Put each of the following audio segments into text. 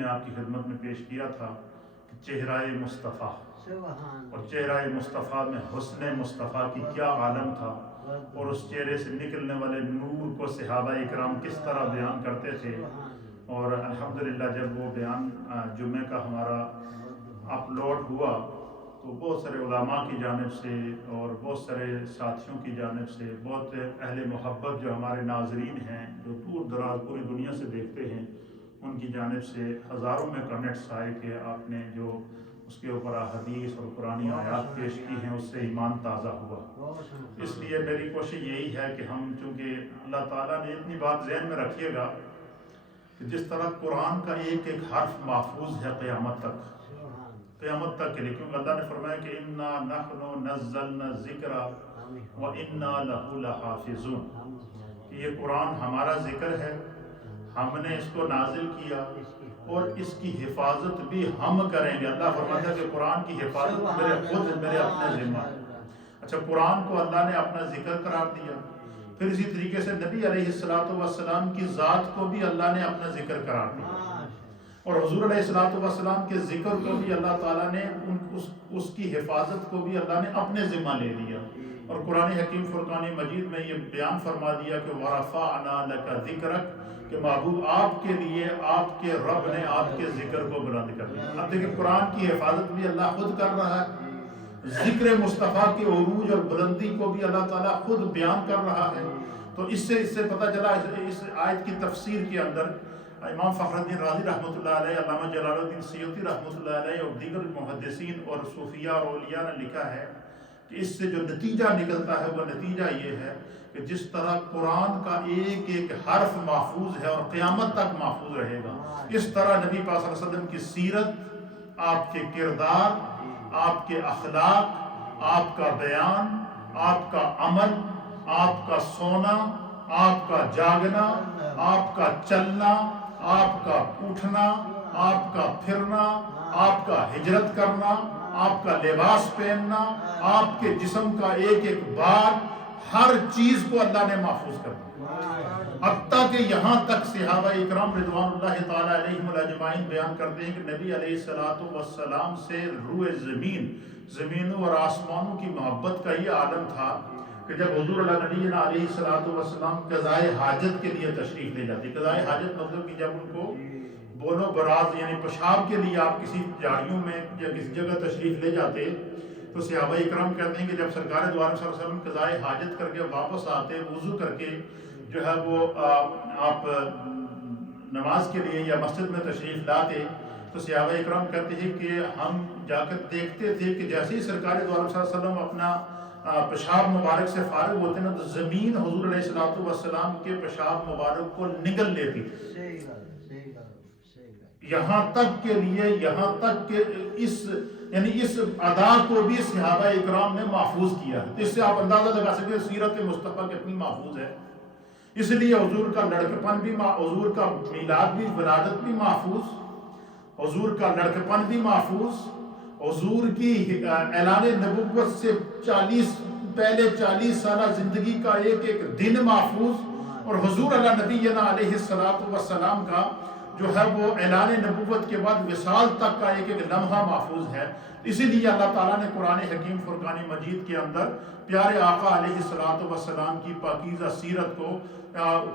میں آپ کی خدمت میں پیش کیا تھا کہ چہرہ مصطفیٰ، اور چہرہ مصطفیٰ میں حسن مصطفیٰ کی کیا عالم تھا، اور اس چہرے سے نکلنے والے نور کو صحابہ اکرام کس طرح بیان کرتے تھے۔ اور الحمدللہ جب وہ بیان جمعہ کا ہمارا اپلوڈ ہوا تو بہت سارے علماء کی جانب سے اور بہت سارے ساتھیوں کی جانب سے، بہت اہل محبت جو ہمارے ناظرین ہیں جو دور دراز پوری دنیا سے دیکھتے ہیں، ان کی جانب سے ہزاروں میں کمنٹس آئے کہ آپ نے جو اس کے اوپر احادیث اور قرآنی آیات پیش کی ہیں اس سے ایمان تازہ ہوا۔ اس لیے میری کوشش یہی ہے کہ ہم، چونکہ اللہ تعالیٰ نے اتنی بات ذہن میں رکھیے گا کہ جس طرح قرآن کا ایک ایک حرف محفوظ ہے قیامت تک کے لیے، کیونکہ اللہ نے فرمایا کہ انا نحن نزلنا الذکر وانا لہ لحافظون، کہ یہ قرآن ہمارا ذکر ہے، ہم نے اس کو نازل کیا اور اس کی حفاظت بھی ہم کریں گے۔ اللہ فرماتا ہے کہ قرآن کی حفاظت میرے اپنے ذمہ۔ اچھا، قرآن کو اللہ نے اپنا ذکر قرار دیا، پھر اسی طریقے سے نبی علیہ السلام کی ذات کو بھی اللہ نے اپنا ذکر قرار دیا، اور حضور علیہ السلام کے ذکر کو بھی اللہ تعالیٰ نے اس کی حفاظت کو بھی اللہ نے اپنے ذمہ لے لیا۔ اور قرآن حکیم فرقان مجید میں یہ بیان فرما دیا کہ وَرَفَعْنَا لَكَ ذِكْرَكَ، کہ محبوب آپ کے لیے آپ کے رب نے آپ کے ذکر کو بلند کر دیا۔ اب دیکھیں قرآن کی حفاظت بھی اللہ خود کر رہا ہے، ذکر مصطفیٰ کے عروج اور بلندی کو بھی اللہ تعالیٰ خود بیان کر رہا ہے۔ تو اس سے پتہ چلا اس آیت کی تفسیر کے اندر امام فخر الدین رازی رحمۃ اللہ علیہ، علامہ جلال الدین سیوطی رحمۃ اللہ علیہ اور دیگر محدثین اور صوفیاء اور اولیاء نے لکھا ہے کہ اس سے جو نتیجہ نکلتا ہے وہ نتیجہ یہ ہے کہ جس طرح قرآن کا ایک ایک حرف محفوظ ہے اور قیامت تک محفوظ رہے گا، اس طرح نبی پاک صلی اللہ علیہ وسلم کی سیرت، آپ کے کردار، آپ کے اخلاق، آپ کا بیان، آپ کا عمل، آپ کا سونا، آپ کا جاگنا، آپ کا چلنا، آپ کا اٹھنا، آپ کا پھرنا، آپ کا ہجرت کرنا، آپ کا لباس پہننا، آپ کے جسم کا ایک ایک بار، ہر چیز کو اللہ نے محفوظ کر دیا۔ حتیٰ کہ یہاں تک صحابہ اکرام رضوان اللہ تعالیٰ علیہم اجمعین بیان کرتے ہیں کہ نبی علیہ السلام سے روئے زمینوں اور آسمانوں کی محبت کا یہ عالم تھا کہ جب حضور نبینا علیہ السلام قضائے حاجت کے لیے تشریف لے جاتے، قضائے حاجت مطلب کہ جب ان کو بول و براز یعنی پیشاب کے لیے آپ کسی جھاڑیوں میں یا کسی جگہ تشریف لے جاتے، تو صحابہ اکرام کہتے ہیں کہ جب سرکار دو عالم صلی اللہ علیہ وسلم قضائے حاجت کر کے واپس آتے، وضو کر کے جو ہے وہ آپ نماز کے لیے یا مسجد میں تشریف لاتے، تو صحابہ اکرام کہتے ہیں کہ ہم جا کر دیکھتے تھے کہ جیسے ہی سرکار دو عالم صلی اللہ علیہ وسلم اپنا پیشاب مبارک سے فارغ ہوتے نا تو زمین حضور علیہ السلام کے پیشاب مبارک کو نگل لیتی تھی۔ یہاں تک کہ اس ادا کو بھی صحابہ اکرام نے محفوظ کیا ہے۔ اس سے آپ اندازہ لگا سکتے سیرت مصطفیٰ کتنی محفوظ ہے۔ اس لیے حضور کا لڑکپن بھی، حضور کا میلاد بھی، ولادت بھی محفوظ، حضور کا لڑکپن بھی محفوظ، حضور کی اعلان نبوت سے 40 سالہ زندگی کا ایک ایک دن محفوظ، اور حضور علیہ نبینا علیہ السلام کا جو ہے وہ اعلان نبوت کے بعد وصال تک کا ایک ایک لمحہ محفوظ ہے۔ اسی لیے اللہ تعالیٰ نے قرآن حکیم فرقان مجید کے اندر پیارے آقا علیہ السلام کی پاکیزہ سیرت کو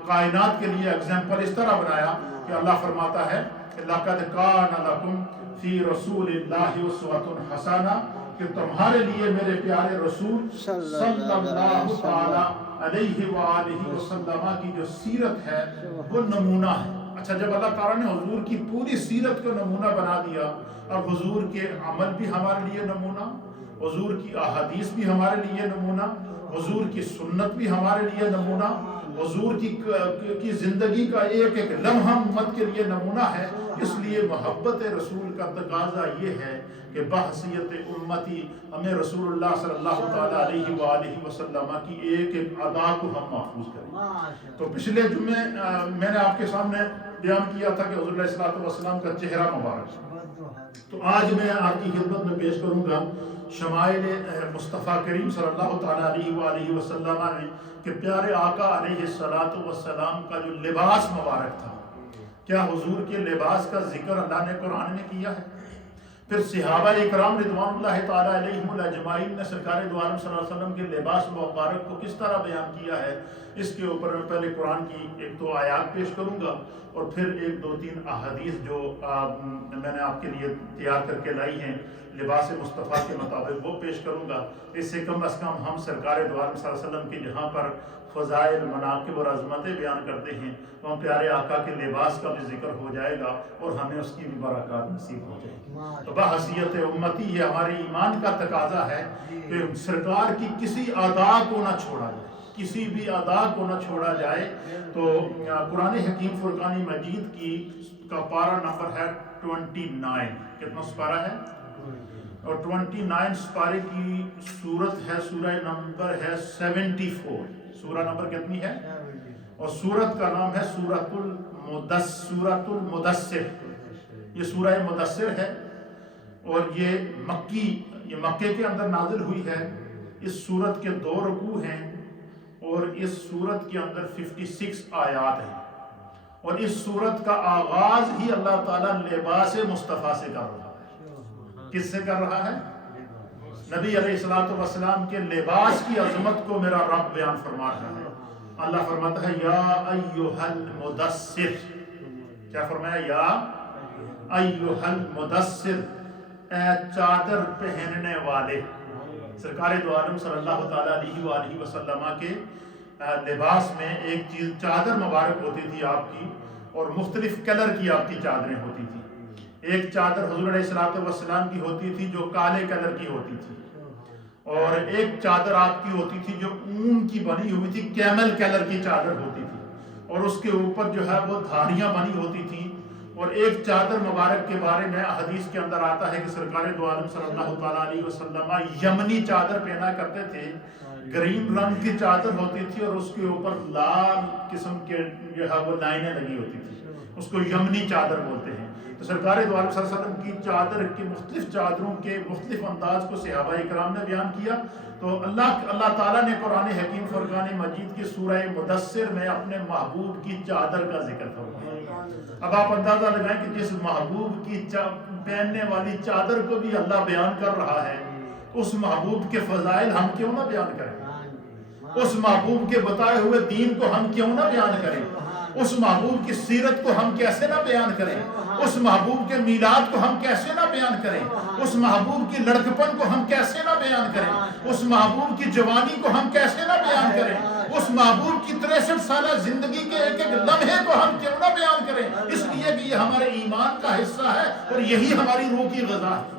کائنات کے لیے اگزامپل اس طرح بنایا کہ اللہ فرماتا ہے لَقَدْ كَانَ لَكُمْ فِي رَسُولِ اللَّهِ أُسْوَةٌ حَسَنَةٌ، کہ تمہارے لیے میرے پیارے رسول صلی اللہ تعالیٰ علیہ وآلہ وسلم کی جو سیرت ہے وہ نمونہ ہے۔ اچھا، جب اللہ تعالیٰ نے حضور کی پوری سیرت کو نمونہ بنا دیا، اب حضور کے عمل بھی ہمارے لیے نمونہ، حضور کی احادیث بھی ہمارے لیے نمونہ، حضور کی سنت بھی ہمارے لیے نمونہ، حضور کی زندگی کا ایک ایک لمحہ امت کے لیے نمونہ ہے۔ اس لیے محبت رسول کا تقاضا یہ ہے کہ بحثیت امتی ہمیں رسول اللہ صلی اللہ تعالیٰ علیہ وآلہ وسلم کی ایک ایک ادا کو ہم محفوظ کریں۔ تو پچھلے جمعے میں نے آپ کے سامنے بیان کیا تھا کہ حضور علیہ السلام کا چہرہ مبارک، تو آج میں آپ کی خدمت میں پیش کروں گا شمائل مصطفیٰ کریم صلی اللہ تعالیٰ علیہ وآلہ وسلم نے کہ پیارے آقا علیہ السلام کا جو لباس مبارک تھا، کیا حضور کے لباس کا ذکر اللہ نے قرآن میں کیا ہے؟ پھر صحابہ اکرام رضوان اللہ تعالیٰ علیہم اجمعین نے سرکار دو عالم صلی اللہ علیہ وسلم کے لباس مبارک کو کس طرح بیان کیا ہے، اس کے اوپر میں پہلے قرآن کی ایک دو آیات پیش کروں گا اور پھر ایک دو تین احادیث جو میں نے آپ کے لیے تیار کر کے لائی ہیں لباس مصطفیٰ کے مطابق وہ پیش کروں گا۔ اس سے کم از کم ہم سرکار دو عالم صلی اللہ علیہ وسلم کے جہاں پر فضائل، مناقب اور عظمتیں بیان کرتے ہیں وہاں پیارے آقا کے لباس کا بھی ذکر ہو جائے گا اور ہمیں اس کی بھی برکات نصیب ہو جائے گی۔ تو بحیثیت امتی یہ ہمارے ایمان کا تقاضا ہے کہ سرکار کی کسی ادا کو نہ چھوڑا جائے، کسی بھی ادا کو نہ چھوڑا جائے۔ تو قرآن حکیم فرقان مجید کی کا پارہ نمبر ہے 29، کتنا سپارہ ہے؟ اور 29 سپارے کی سورت ہے، سورہ نمبر ہے 74۔ سورہ نمبر کتنی ہے؟ اور سورت کا نام ہے سورۃ المدثر۔ یہ سورہ مدثر ہے اور یہ مکے کے اندر نازل ہوئی ہے۔ اس سورت کے 2 رکوع ہیں اور اس سورت کے اندر 56 آیات ہیں، اور اس سورت کا آغاز ہی اللہ تعالیٰ لباس مصطفیٰ سے کر رہا ہے۔ کس سے کر رہا ہے؟ نبی علیہ الصلوۃ والسلام کے لباس کی عظمت کو میرا رب بیان فرما رہا ہے۔ اللہ فرماتا ہے یا ایھا المدثر، کیا فرمایا؟ یا ایھا المدثر، اے چادر پہننے والے۔ سرکار دو عالم صلی اللہ تعالیٰ علیہ وآلہ وسلم کے لباس میں ایک چیز چادر مبارک ہوتی تھی آپ کی، اور مختلف کلر کی آپ کی چادریں ہوتی تھی۔ ایک چادر حضور علیہ السلام کی ہوتی تھی جو کالے کلر کی ہوتی تھی، اور ایک چادر آپ کی ہوتی تھی جو اون کی بنی ہوئی تھی، کیمل کلر کی چادر ہوتی تھی، اور اس کے اوپر جو ہے وہ دھاریاں بنی ہوتی تھیں۔ اور ایک چادر مبارک کے بارے میں حدیث کے اندر آتا ہے کہ سرکار دو عالم صلی اللہ تعالیٰ علیہ وسلم یمنی چادر پہنا کرتے تھے، گرین رنگ کی چادر ہوتی تھی اور اس کے اوپر لال قسم کے جو ہے وہ لائنیں لگی ہوتی تھی، اس کو یمنی چادر بولتے ہیں۔ تو سرکار دو عالم صلی اللہ علیہ وسلم کی چادر کی مختلف چادروں کے مختلف انداز کو صحابہ اکرام نے بیان کیا۔ تو اللہ تعالیٰ نے قرآن حکیم فرقان مجید کی سورہ مدثر میں اپنے محبوب کی چادر کا ذکر فرمایا۔ اب آپ اندازہ لگائیں کہ جس محبوب کی پہننے والی چادر کو بھی اللہ بیان کر رہا ہے، اس محبوب کے فضائل ہم کیوں نہ بیان کریں؟ اس محبوب کے بتائے ہوئے دین کو ہم کیوں نہ بیان کریں؟ اس محبوب کی سیرت کو ہم کیسے نہ بیان کریں؟ اس محبوب کے میلاد کو ہم کیسے نہ بیان کریں؟ اس محبوب کی لڑکپن کو ہم کیسے نہ بیان کریں؟ اس محبوب کی جوانی کو ہم کیسے نہ بیان کریں؟ اس محبوب کی 63 سالہ زندگی کے ایک ایک لمحے کو ہم کیوں نہ بیان کریں؟ اس لیے کہ یہ ہمارے ایمان کا حصہ ہے اور یہی ہماری روح کی غذا ہے۔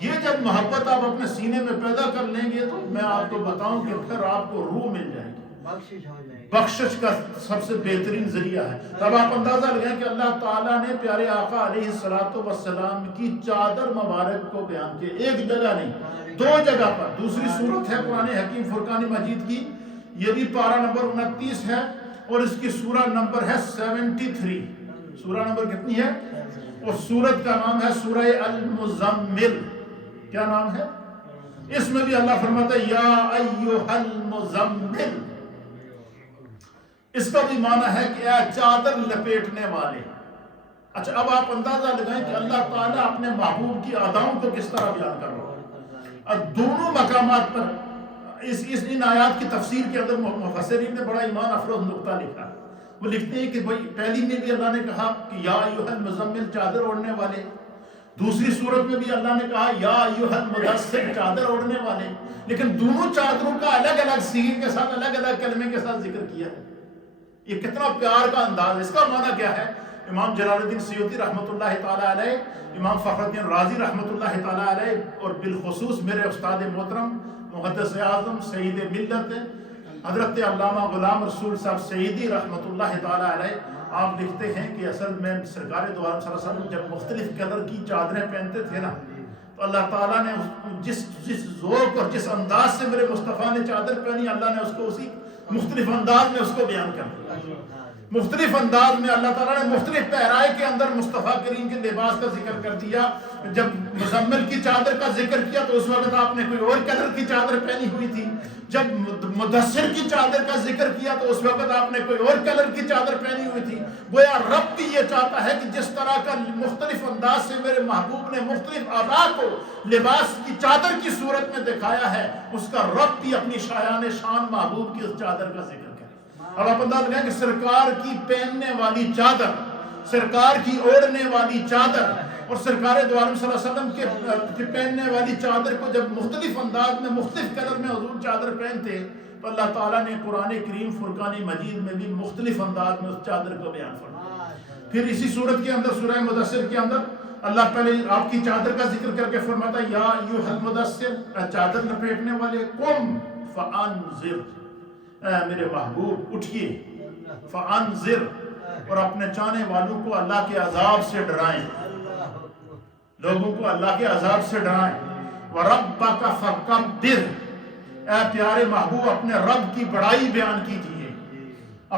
یہ جب محبت آپ اپنے سینے میں پیدا کر لیں گے تو میں آپ کو بتاؤں کہ پھر آپ کو روح مل جائے گی۔ بخشش کا سب سے بہترین ذریعہ ہے۔ تب آپ اندازہ لگائیں کہ اللہ تعالیٰ نے پیارے آقا علیہ السلام کی چادر مبارک کو بیان کیا، ایک جگہ نہیں، 2 جگہ پر۔ دوسری صورت ہے قرآن حکیم فرقان مجید کی، یہ بھی پارہ نمبر 29 ہے اور اس کی سورہ نمبر ہے 73۔ سورہ نمبر کتنی ہے؟ اور سورت کا نام ہے سورہ المزمل۔ کیا نام ہے؟ اس میں بھی اللہ فرماتا ہے یا ایھا المزمل۔ اس کا بھی معنی ہے کہ اے چادر لپیٹنے والے۔ اچھا اب آپ اندازہ لگائیں کہ اللہ تعالیٰ اپنے محبوب کی اداؤں کو کس طرح بیان کر رہا ہے۔ اور دونوں مقامات پر ان آیات کی تفسیر کے اندر مفسرین نے بڑا ایمان افروز نقطہ لکھا ہے۔ وہ لکھتے ہیں کہ بھائی پہلی میں بھی اللہ نے کہا کہ یا ایھا المزمل، چادر اوڑھنے والے۔ دوسری صورت میں بھی اللہ نے کہا یا ایھا المدثر، چادر اوڑھنے والے۔ لیکن دونوں چادروں کا الگ الگ صیغے کے ساتھ، الگ الگ کلمے کے ساتھ ذکر کیا ہے۔ یہ کتنا پیار کا انداز ہے۔ اس کا معنی کیا ہے؟ امام جلال الدین سیوطی رحمۃ اللہ تعالیٰ علیہ، امام فخر الدین رازی رحمۃ اللہ تعالیٰ علیہ، اور بالخصوص میرے استاد محترم محدث اعظم سعید ملت حضرت علامہ غلام رسول صاحب سعیدی رحمۃ اللہ تعالیٰ علیہ، آپ لکھتے ہیں کہ اصل میں سرکار دو عالم صلی اللہ علیہ وسلم جب مختلف کلر کی چادریں پہنتے تھے نا، تو اللہ تعالیٰ نے جس ذوق اور جس انداز سے میرے مصطفیٰ نے چادر پہنی، اللہ نے اس کو اسی مختلف انداز میں اس کو بیان کر دیا۔ مختلف انداز میں اللہ تعالیٰ نے مختلف پیرائے کے اندر مصطفیٰ کریم کے لباس کا ذکر کر دیا. جب مزمل کی چادر کا ذکر کیا تو اس وقت آپ نے کوئی اور کلر کی چادر پہنی ہوئی تھی. جب مدثر کی چادر کا ذکر کیا تو اس وقت آپ نے کوئی اور کلر کی چادر پہنی ہوئی تھی. گویا رب بھی یہ چاہتا ہے کہ جس طرح کا مختلف انداز سے میرے محبوب نے مختلف اعضاء کو لباس کی چادر کی صورت میں دکھایا ہے، اس کا رب بھی اپنی شایان شان محبوب کی اس چادر کا ذکر کرے. اب آپ انداز لگائیں کہ سرکار کی پہننے والی چادر، سرکار کی اوڑھنے والی چادر اور سرکار دو عالم صلی اللہ علیہ وسلم کے پہننے والی چادر کو جب مختلف انداز میں مختلف کلر میں حضور چادر پہنتے تو اللہ تعالیٰ نے قرآن کریم فرقان مجید میں بھی مختلف انداز میں اس چادر کو بیان فرمایا. پھر اسی صورت کے اندر سورہ مدثر کے اندر اللہ پہلے آپ کی چادر کا ذکر کر کے فرماتا ہے یا ایھا المدثر، چادر لپیٹنے والے، قم فانذر، اے میرے محبوب اٹھیے، فانذر، اور اپنے چاہنے والوں کو اللہ کے عذاب سے ڈرائیں، لوگوں کو اللہ کے عذاب سے ڈرائیں. وَرَبَّكَ فَكَبِّرْ، اے پیارے محبوب اپنے رب کی بڑائی بیان کیجئے،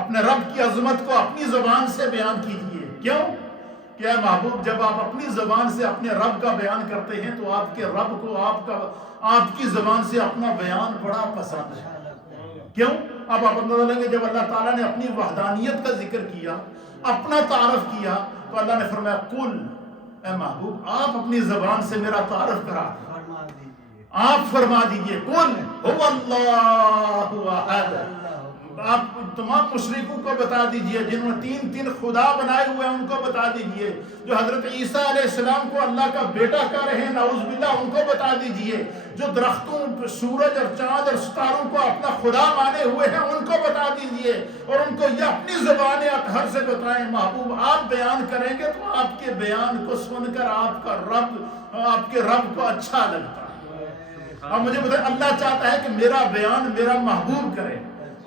اپنے رب کی عظمت کو اپنی زبان سے بیان کیجئے. کیوں کہ اے محبوب جب آپ اپنی زبان سے اپنے رب کا بیان کرتے ہیں تو آپ کے رب کو آپ کی زبان سے اپنا بیان بڑا پسند ہے. کیوں؟ اب آپ اندازہ لیں گے جب اللہ تعالیٰ نے اپنی وحدانیت کا ذکر کیا، اپنا تعارف کیا، تو اللہ نے فرمایا قل، اے محبوب آپ اپنی زبان سے میرا تعارف کرا دیں، آپ فرما دیجئے قل هو اللہ احد. آپ تمام مشرکوں کو بتا دیجئے جنہوں نے تین خدا بنائے ہوئے ہیں ان کو بتا دیجئے، جو حضرت عیسیٰ علیہ السلام کو اللہ کا بیٹا کہہ رہے ہیں نعوذ باللہ ان کو بتا دیجئے، جو درختوں، سورج اور چاند اور ستاروں کو اپنا خدا مانے ہوئے ہیں ان کو بتا دیجئے، اور ان کو یہ اپنی زبان اطہر سے بتائیں. محبوب آپ بیان کریں گے تو آپ کے بیان کو سن کر آپ کے رب کو اچھا لگتا ہے. اب مجھے بتائیں اللہ چاہتا ہے کہ میرا بیان میرا محبوب کرے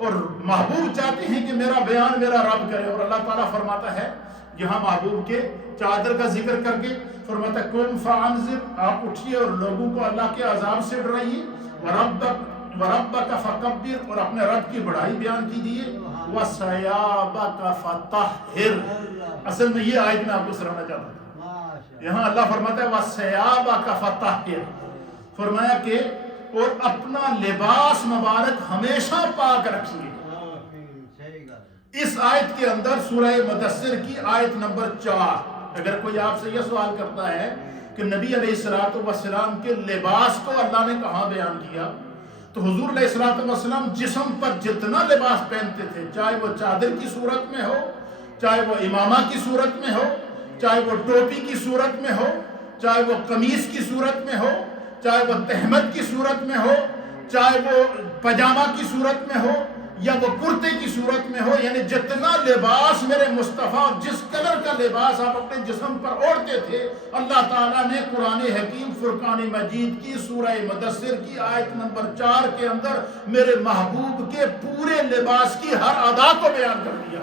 اور محبوب چاہتے ہیں کہ میرا بیان میرا رب کرے. اور اللہ تعالیٰ فرماتا ہے یہاں محبوب کے چادر کا ذکر کر کے فرماتا ہے قم فانذر، آپ اٹھیے اور لوگوں کو اللہ کے عذاب سے ڈرائیے. وربک فکبر، اور اپنے رب کی بڑائی بیان کیجیے. وثیابک فطہر، اصل میں یہ آیت میں آپ کو سنانا چاہتا تھا. یہاں اللہ فرماتا ہے وثیابک فطہر، فرمایا کہ اور اپنا لباس مبارک ہمیشہ پاک رکھیے. اس آیت کے اندر سورہ مدثر کی آیت نمبر 4، اگر کوئی آپ سے یہ سوال کرتا ہے کہ نبی علیہ السلام کے لباس کو اللہ نے کہاں بیان کیا، تو حضور علیہ السلام جسم پر جتنا لباس پہنتے تھے، چاہے وہ چادر کی صورت میں ہو، چاہے وہ امامہ کی صورت میں ہو، چاہے وہ ٹوپی کی صورت میں ہو، چاہے وہ قمیص کی صورت میں ہو، چاہے وہ تہمت کی صورت میں ہو، چاہے وہ پجامہ کی صورت میں ہو یا وہ کرتے کی صورت میں ہو، یعنی جتنا لباس میرے مصطفیٰ، جس کلر کا لباس آپ اپنے جسم پر اوڑھتے تھے، اللہ تعالیٰ نے قرآن حکیم فرقان مجید کی سورہ مدثر کی آیت نمبر 4 کے اندر میرے محبوب کے پورے لباس کی ہر ادا کو بیان کر دیا.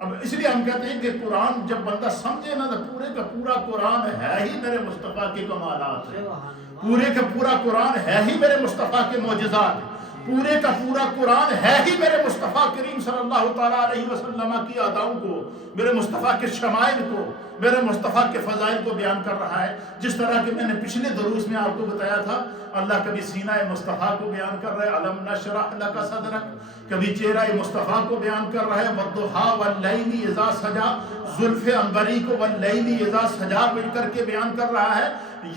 اب اس لیے ہم کہتے ہیں کہ قرآن جب بندہ سمجھے نا تو پورے کا پورا قرآن ہے ہی میرے مصطفیٰ کے کمالات ہیں، پورے کا پورا قرآن ہے ہی میرے مصطفیٰ کے معجزات، پورے کا پورا قرآن ہے ہی میرے مصطفیٰ کریم صلی اللہ تعالیٰ علیہ وسلم کی اداؤں کو، میرے مصطفیٰ کے شمائل کو، میرے مصطفیٰ کے فضائل کو بیان کر رہا ہے. جس طرح کہ میں نے پچھلے دروس میں آپ کو بتایا تھا، اللہ کبھی سینہ مصطفیٰ کو بیان کر رہا ہے الم نشرح لک صدرک، کبھی چہرہ مصطفیٰ کو بیان کر رہا ہے والضحیٰ واللیل اذا سجا، زلف عنبری کو واللیل اذا سجا مل کر کے بیان کر رہا ہے.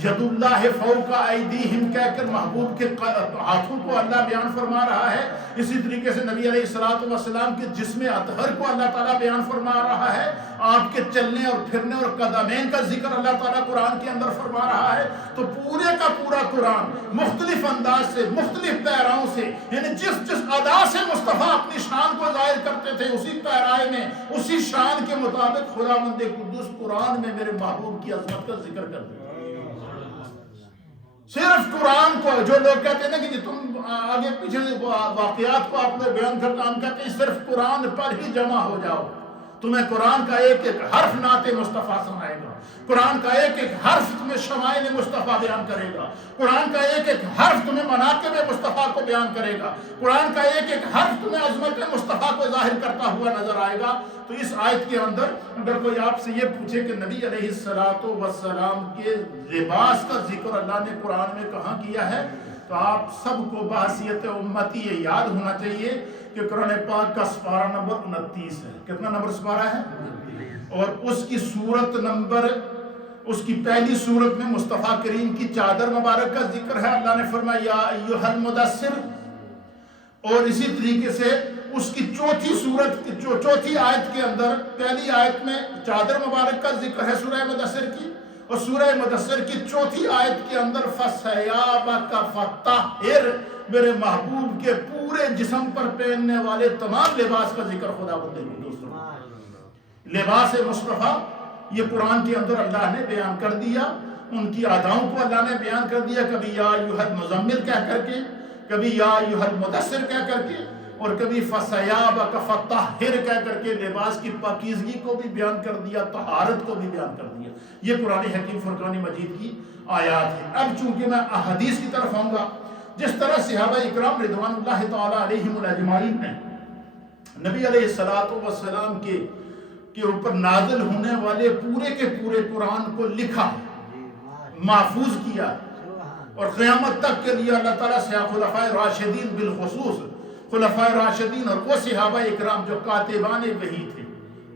ید اللہ فوق ایدیہم کہہ کر محبوب کے ہاتھوں کو اللہ بیان فرما رہا ہے. اسی طریقے سے نبی علیہ السلام کے جسم اطہر کو اللہ تعالیٰ بیان فرما رہا ہے. آپ کے چلنے اور پھرنے اور قدمین کا ذکر اللہ تعالیٰ قرآن کے اندر فرما رہا ہے. تو پورے کا پورا قرآن مختلف انداز سے، مختلف پیراؤں سے، یعنی جس ادا سے مصطفیٰ اپنی شان کو ظاہر کرتے تھے اسی پیرائے میں، اسی شان کے مطابق خداوند قدوس قرآن میں میرے محبوب کی عظمت کا ذکر کرتے ہیں. صرف قرآن کو، جو لوگ کہتے ہیں نا کہ تم آگے پیچھے واقعات کو آپ نے بیان کرتا، ہم کہتے ہیں صرف قرآن پر ہی جمع ہو جاؤ. تمہیں قرآن کا ایک ایک حرف نعت مصطفیٰ سنائے گا، قرآن کا ایک ایک حرف تمہیں شمائل مصطفیٰ بیان کرے گا، قرآن کا ایک ایک حرف تمہیں مناقب مصطفیٰ کو بیان کرے گا، قرآن کا ایک ایک حرف تمہیں عظمت مصطفیٰ کو ظاہر کرتا ہوا نظر آئے گا۔ تو اس آیت کے اندر اگر کوئی آپ سے یہ پوچھے کہ نبی علیہ السلام کے لباس کا ذکر اللہ نے قرآن میں کہاں کیا ہے، تو آپ سب کو بحیثیت امتی یہ یاد ہونا چاہیے کہ قرآن پاک کا سپارہ نمبر 29 ہے۔ کتنا نمبر سپارہ ہے؟ اور اس کی سورت نمبر، اس کی پہلی سورت میں مصطفیٰ کریم کی چادر مبارک کا ذکر ہے۔ اللہ نے فرمایا یا ایھا المدثر، اور اسی طریقے سے اس کی چوتھی آیت کے اندر پہلی آیت میں چادر مبارک کا ذکر ہے سورہ مدثر کی، اور سورہ مدثر کی چوتھی آیت کے اندر فَثِيَابَكَ فَطَّهِّرْ، میرے محبوب کے پورے جسم پر پہننے والے تمام لباس کا ذکر خدا بندے کو دوستوں۔ لباس مصطفیٰ یہ قرآن کے اندر اللہ نے بیان کر دیا، ان کی اداؤں کو اللہ نے بیان کر دیا، کبھی یا ایھا المزمل کہہ کر کے، کبھی یا ایھا المدثر کہہ کر کے، اور کبھی فَثِيَابَكَ فَطَّهِّرْ کہہ کر کے لباس کی پاکیزگی کو بھی بیان کر دیا، طہارت کو بھی بیان کر دیا۔ یہ قرآن حکیم فرقان مجید کی آیات ہیں۔ اب چونکہ میں احادیث کی طرف آؤں گا، جس طرح صحابہ اکرام رضوان اللہ تعالیٰ علیہم اجمعین نے نبی علیہ السلام کے اوپر نازل ہونے والے پورے کے پورے قرآن کو لکھا، محفوظ کیا، اور قیامت تک کے لیے اللہ تعالیٰ سے خلفائے راشدین بالخصوص خلفائے راشدین اور وہ صحابہ اکرام جو کاتبان وحی تھے،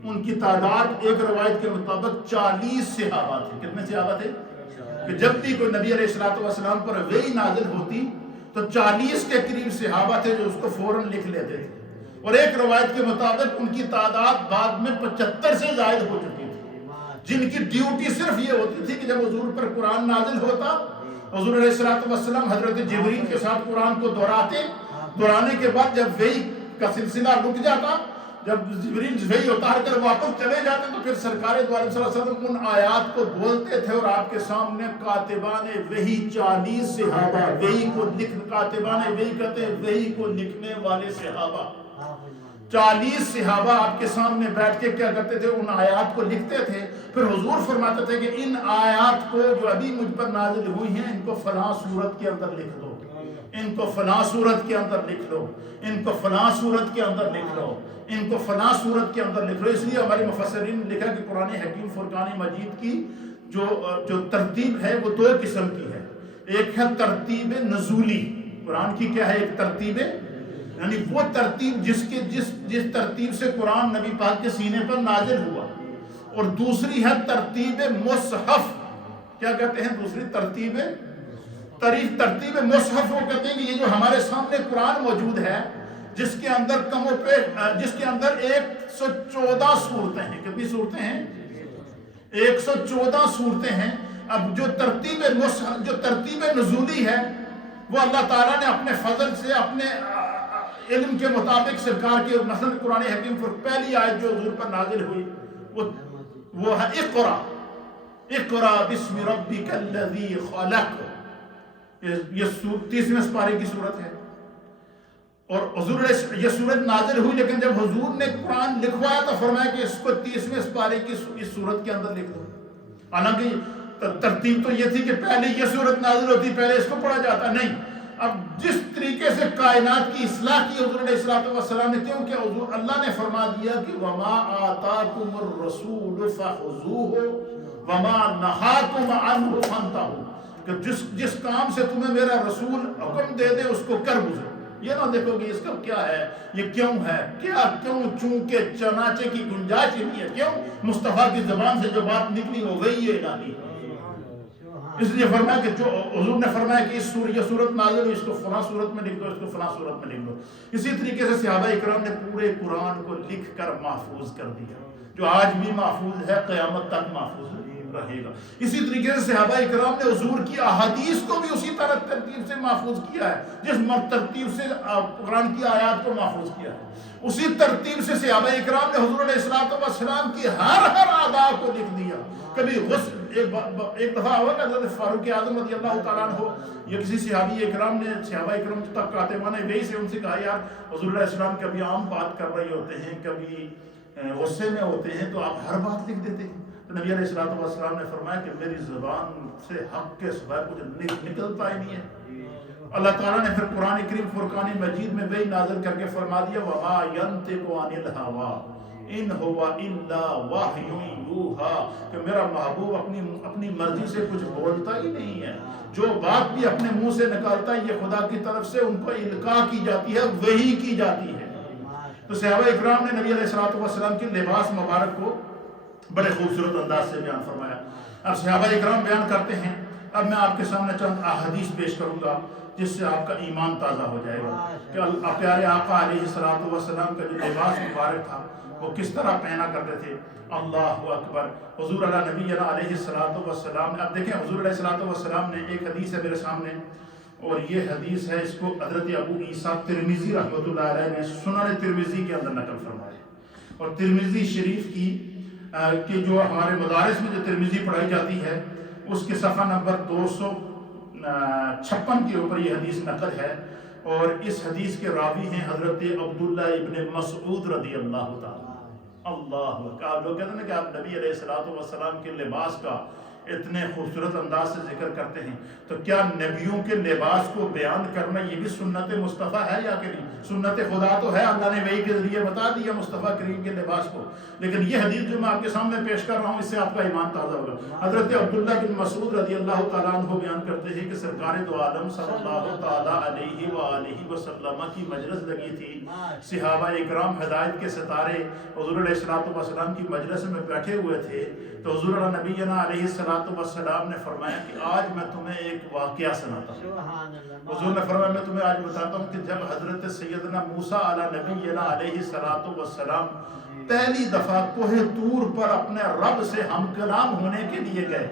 ان کی تعداد ایک روایت کے مطابق 40 صحابہ تھے۔ کتنے صحابہ تھے؟ کہ جب بھی کوئی نبی علیہ السلام پر وحی نازل ہوتی تو 40 کے قریب صحابہ تھے جو اس کو فوراً لکھ لیتے تھے، اور ایک روایت کے مطابق ان کی تعداد بعد میں 75 سے زائد ہو چکی تھی، جن کی ڈیوٹی صرف یہ ہوتی تھی کہ جب حضور پر قرآن نازل ہوتا، حضور علیہ السلام حضرت جبریل کے ساتھ قرآن کو دہرانے کے بعد جب وحی کا سلسلہ رک جاتا، جب جبریل وحی اتار کر واپس چلے جاتے تو پھر سرکار دو عالم صلی اللہ علیہ وسلم ان آیات کو بولتے تھے، اور آپ کے سامنے کاتبان وحی 40 صحابہ وحی کو کاتبان وحی کہتے ہیں وحی کو لکھنے والے صحابہ، 40 صحابہ آپ کے سامنے بیٹھ کے کیا کرتے تھے؟ ان آیات کو لکھتے تھے۔ پھر حضور فرماتے تھے کہ ان آیات کو جو ابھی مجھ پر نازل ہوئی ہیں ان کو فلاں صورت کے اندر لکھ دو، ان کو فلاں صورت کے اندر لکھ لو، ان کو فلاں صورت کے اندر لکھ لو، ان کو فلاں صورت کے اندر لکھ لو۔ اس لیے ہمارے مفسرین نے لکھا کہ قرآن حکیم فرقان مجید کی جو ترتیب ہے وہ 2 قسم کی ہے۔ ایک ہے ترتیب نزولی، قرآن کی کیا ہے؟ ایک ترتیب، یعنی وہ ترتیب جس ترتیب سے قرآن نبی پاک کے سینے پر نازل ہوا، اور دوسری ہے ترتیب مصحف۔ کیا کہتے ہیں دوسری ترتیب؟ ترتیب مصحف وہ کہتے ہیں کہ یہ جو ہمارے سامنے قرآن موجود ہے، جس کے اندر 114 صورتیں ہیں۔ کتنی صورتیں ہیں؟ 114 صورتیں ہیں۔ اب جو ترتیب نزولی ہے وہ اللہ تعالیٰ نے اپنے فضل سے اپنے علم کے مطابق سرکار کے مثلا قرآن حکیم پر پہلی آیت جو حضور پر نازل ہوئی وہ ہے اقرا بسم ربک الذی خلق، یہ 30ویں سپارے کی صورت ہے، اور حضور یہ صورت نازل ہوئی، لیکن جب حضور نے قرآن لکھوایا تو فرمایا کہ اس کو 30ویں سپارے کی اس صورت کے اندر لکھ دو۔ حالانکہ ترتیب تو یہ تھی کہ پہلے یہ صورت نازل ہوتی، پہلے اس کو پڑھا جاتا، نہیں۔ اب جس طریقے سے کائنات کی اصلاح کی حضور علیہ السلام نے، کیونکہ حضور اللہ نے فرما دیا کہ وَمَا آتَاكُمُ الرَّسُولُ فَخُذُوهُ وَمَا نَهَاكُمْ عَنْهُ فَانْتَهُوا، کہ جس کام سے تمہیں میرا رسول حکم دے دے اس کو کر گزرو۔ یہ نہ دیکھو کہ اس کا کیا ہے، یہ کیوں ہے، کیوں، چونکہ چنانچہ کی گنجائش ہی نہیں ہے، کیوں؟ مصطفیٰ کی زبان سے جو بات نکلی ہو گئی ہے الہی۔ اس لیے فرمایا کہ جو حضور نے فرمایا کہ یہ صورت نازل ہوئی، اس کو فلاں صورت میں لکھ دو، اس کو فلاں صورت میں لکھ دو۔ اسی طریقے سے صحابہ اکرام نے پورے قرآن کو لکھ کر محفوظ کر دیا، جو آج بھی محفوظ ہے، قیامت تک محفوظ رہے گا۔ اسی طریقے سے صحابہ اکرام نے حضور کی احادیث کو بھی اسی طرح ترتیب سے محفوظ کیا ہے، جس ترتیب سے قرآن کی آیات کو محفوظ کیا ہے، اسی ترتیب سے صحابہ اکرام نے حضور علیہ السلام کی ہر ادا کو لکھ دیا۔ کبھی غسل، ایک دفعہ ہوا کہ حضرت فاروق اعظم رضی اللہ تعالیٰ عنہ یا کسی صحابی اکرام نے صحابہ اکرام تک کاتبان وحی سے ان سے کہا، یار حضور علیہ السلام کبھی عام بات کر رہے ہوتے ہیں، کبھی غصے میں ہوتے ہیں تو آپ ہر بات لکھ دیتے ہیں. تو نبی علیہ السلام نے فرمایا کہ میری زبان سے حق کے سوا کچھ نکلتا ہی نہیں ہے. اللہ تعالیٰ نے پھر قرآن کریم فرقان مجید میں وہی نازل کر کے فرما دیا وَمَا يَنْطِقُ عَنِ الْهَوَىٰ إِنْ هُوَ إِلَّا وَحْيٌ يُوحَىٰ کہ میرا محبوب اپنی مرضی سے کچھ بولتا ہی نہیں ہے. جو بات بھی اپنے منہ سے نکالتا ہے یہ خدا کی طرف سے ان کو القاء کی جاتی ہے, وحی کی جاتی ہے. تو صحابہ اکرام نے نبی علیہ السلام کے لباس مبارک کو بڑے خوبصورت انداز سے بیان فرمایا. اب صحابہ اکرام بیان کرتے ہیں. اب میں آپ کے سامنے چند احادیث پیش کروں گا جس سے آپ کا ایمان تازہ ہو جائے گا کہ پیارے آقا علیہ السلام کا جو لباس مبارک تھا وہ کس طرح پہنا کرتے تھے. اللہ اکبر. حضور علیہ نبینا علیہ السلام نے, اب دیکھیں حضور علیہ السلام نے ایک حدیث ہے میرے سامنے, اور یہ حدیث ہے, اس کو حضرت ابو عیسیٰ ترمذی رحمۃ اللہ علیہ نے سنن ترمذی کے اندر نقل فرمایا. اور ترمذی شریف کی کہ جو ہمارے مدارس میں جو ترمذی پڑھائی جاتی ہے اس کے صفحہ نمبر 256 کے اوپر یہ حدیث نقل ہے. اور اس حدیث کے راوی ہیں حضرت عبداللہ ابن مسعود رضی اللہ تعالیٰ. اللہ آپ لوگ کہتے ہیں نا کہ آپ نبی علیہ السلام کے لباس کا اتنے خوبصورت انداز سے ذکر کرتے ہیں, تو کیا نبیوں کے لباس کو بیان کرنا یہ بھی سنت مصطفیٰ ہے یا کہ نہیں؟ سنت خدا تو ہے, اللہ نے وحی کے ذریعے بتا دیا مصطفیٰ کریم کے لباس کو, لیکن یہ حدیث جو میں آپ کے سامنے پیش کر رہا ہوں اس سے آپ کا ایمان تازہ ہوگا. حضرت عبداللہ بن مسعود رضی اللہ تعالیٰ عنہ بیان کرتے ہیں کہ سرکار دو عالم صلی اللہ تعالیٰ علیہ وآلہ وسلم کی مجلس لگی تھی. صحابہ اکرام ہدایت کے ستارے حضور علیہ السلام کی مجلس میں بیٹھے ہوئے تھے. تو حضور نبینا علیہ السلام نے فرمایا کہ آج میں تمہیں ایک واقعہ سناتا ہوں. حضور نے فرمایا میں تمہیں آج بتاتا ہوں کہ جب حضرت سیدنا موسیٰ علیہ نبینا علیہ السلام پہلی دفعہ کوہ طور پر اپنے رب سے ہم کلام ہونے کے لیے گئے,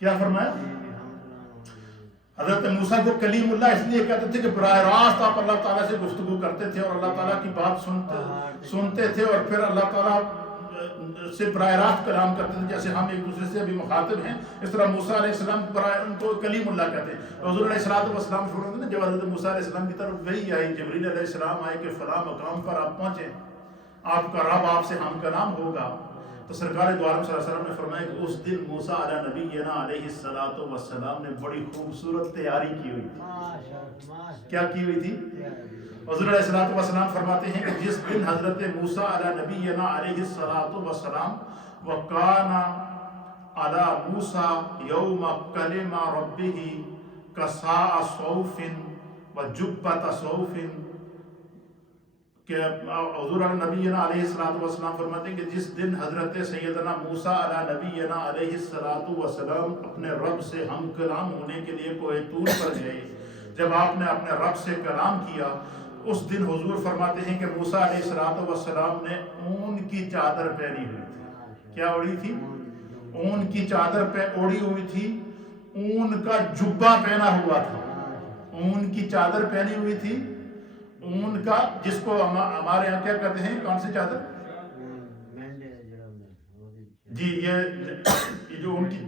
کیا فرمایا؟ حضرت موسیٰ کو کلیم اللہ اس لیے کہتے تھے کہ براہ راست آپ اللہ تعالیٰ سے گفتگو کرتے تھے اور اللہ تعالیٰ کی بات سنتے تھے اور پھر اللہ تعالیٰ سے براہ راست کلام کرتے تھے. جیسے ہم ایک دوسرے سے ابھی مخاطب ہیں اس طرح موسیٰ علیہ السلام ان کو کلیم اللہ کہتے ہیں. حضور علیہ السلام فرماتے ہیں جب حضرت موسیٰ علیہ السلام کی طرف وحی آئی, جبریل علیہ السلام آئے کہ فلاں مقام پر آپ پہنچے, آپ کا رب آپ سے ہم کلام ہوگا. تو سرکار دو عالم صلی اللہ علیہ وسلم نے فرمایا کہ اس دن موسیٰ علیہ نبینا علیہ السلام نے بڑی خوبصورت تیاری کی ہوئی تھی. کیا کی ہوئی تھی؟ حضور علیہ السلام فرماتے ہیں کہ جس دن حضرت موسیٰ علیہ نبینا علیہ السلام وَقَانَ عَلَى مُوسَى يَوْمَ كَلِمَ رَبِّهِ كَسَاءَ صَوْفٍ وَجُبَّةَ صَوْفٍ, کہ حضور علیہ نبینا علیہ السلام فرماتے ہیں کہ جس دن حضرت سیدنا موسیٰ علیہ نبینا علیہ السلام اپنے رب سے ہم کلام ہونے کے لیے کوہ طور پر گئے, جب آپ نے اپنے رب سے کلام کیا اس دن حضور فرماتے ہیں کہ موسیٰ علیہ السلام نے اون کی چادر پہنی ہوئی تھی. کیا اوڑی تھی؟ اون کی چادر پہ اوڑی ہوئی تھی, اون کا جبہ پہنا ہوا تھا. اون کی چادر پہنی ہوئی تھی, اون کا, جس کو ہمارے یہاں کیا کہتے ہیں, کون سی چادر؟ جی یہ جو ان کی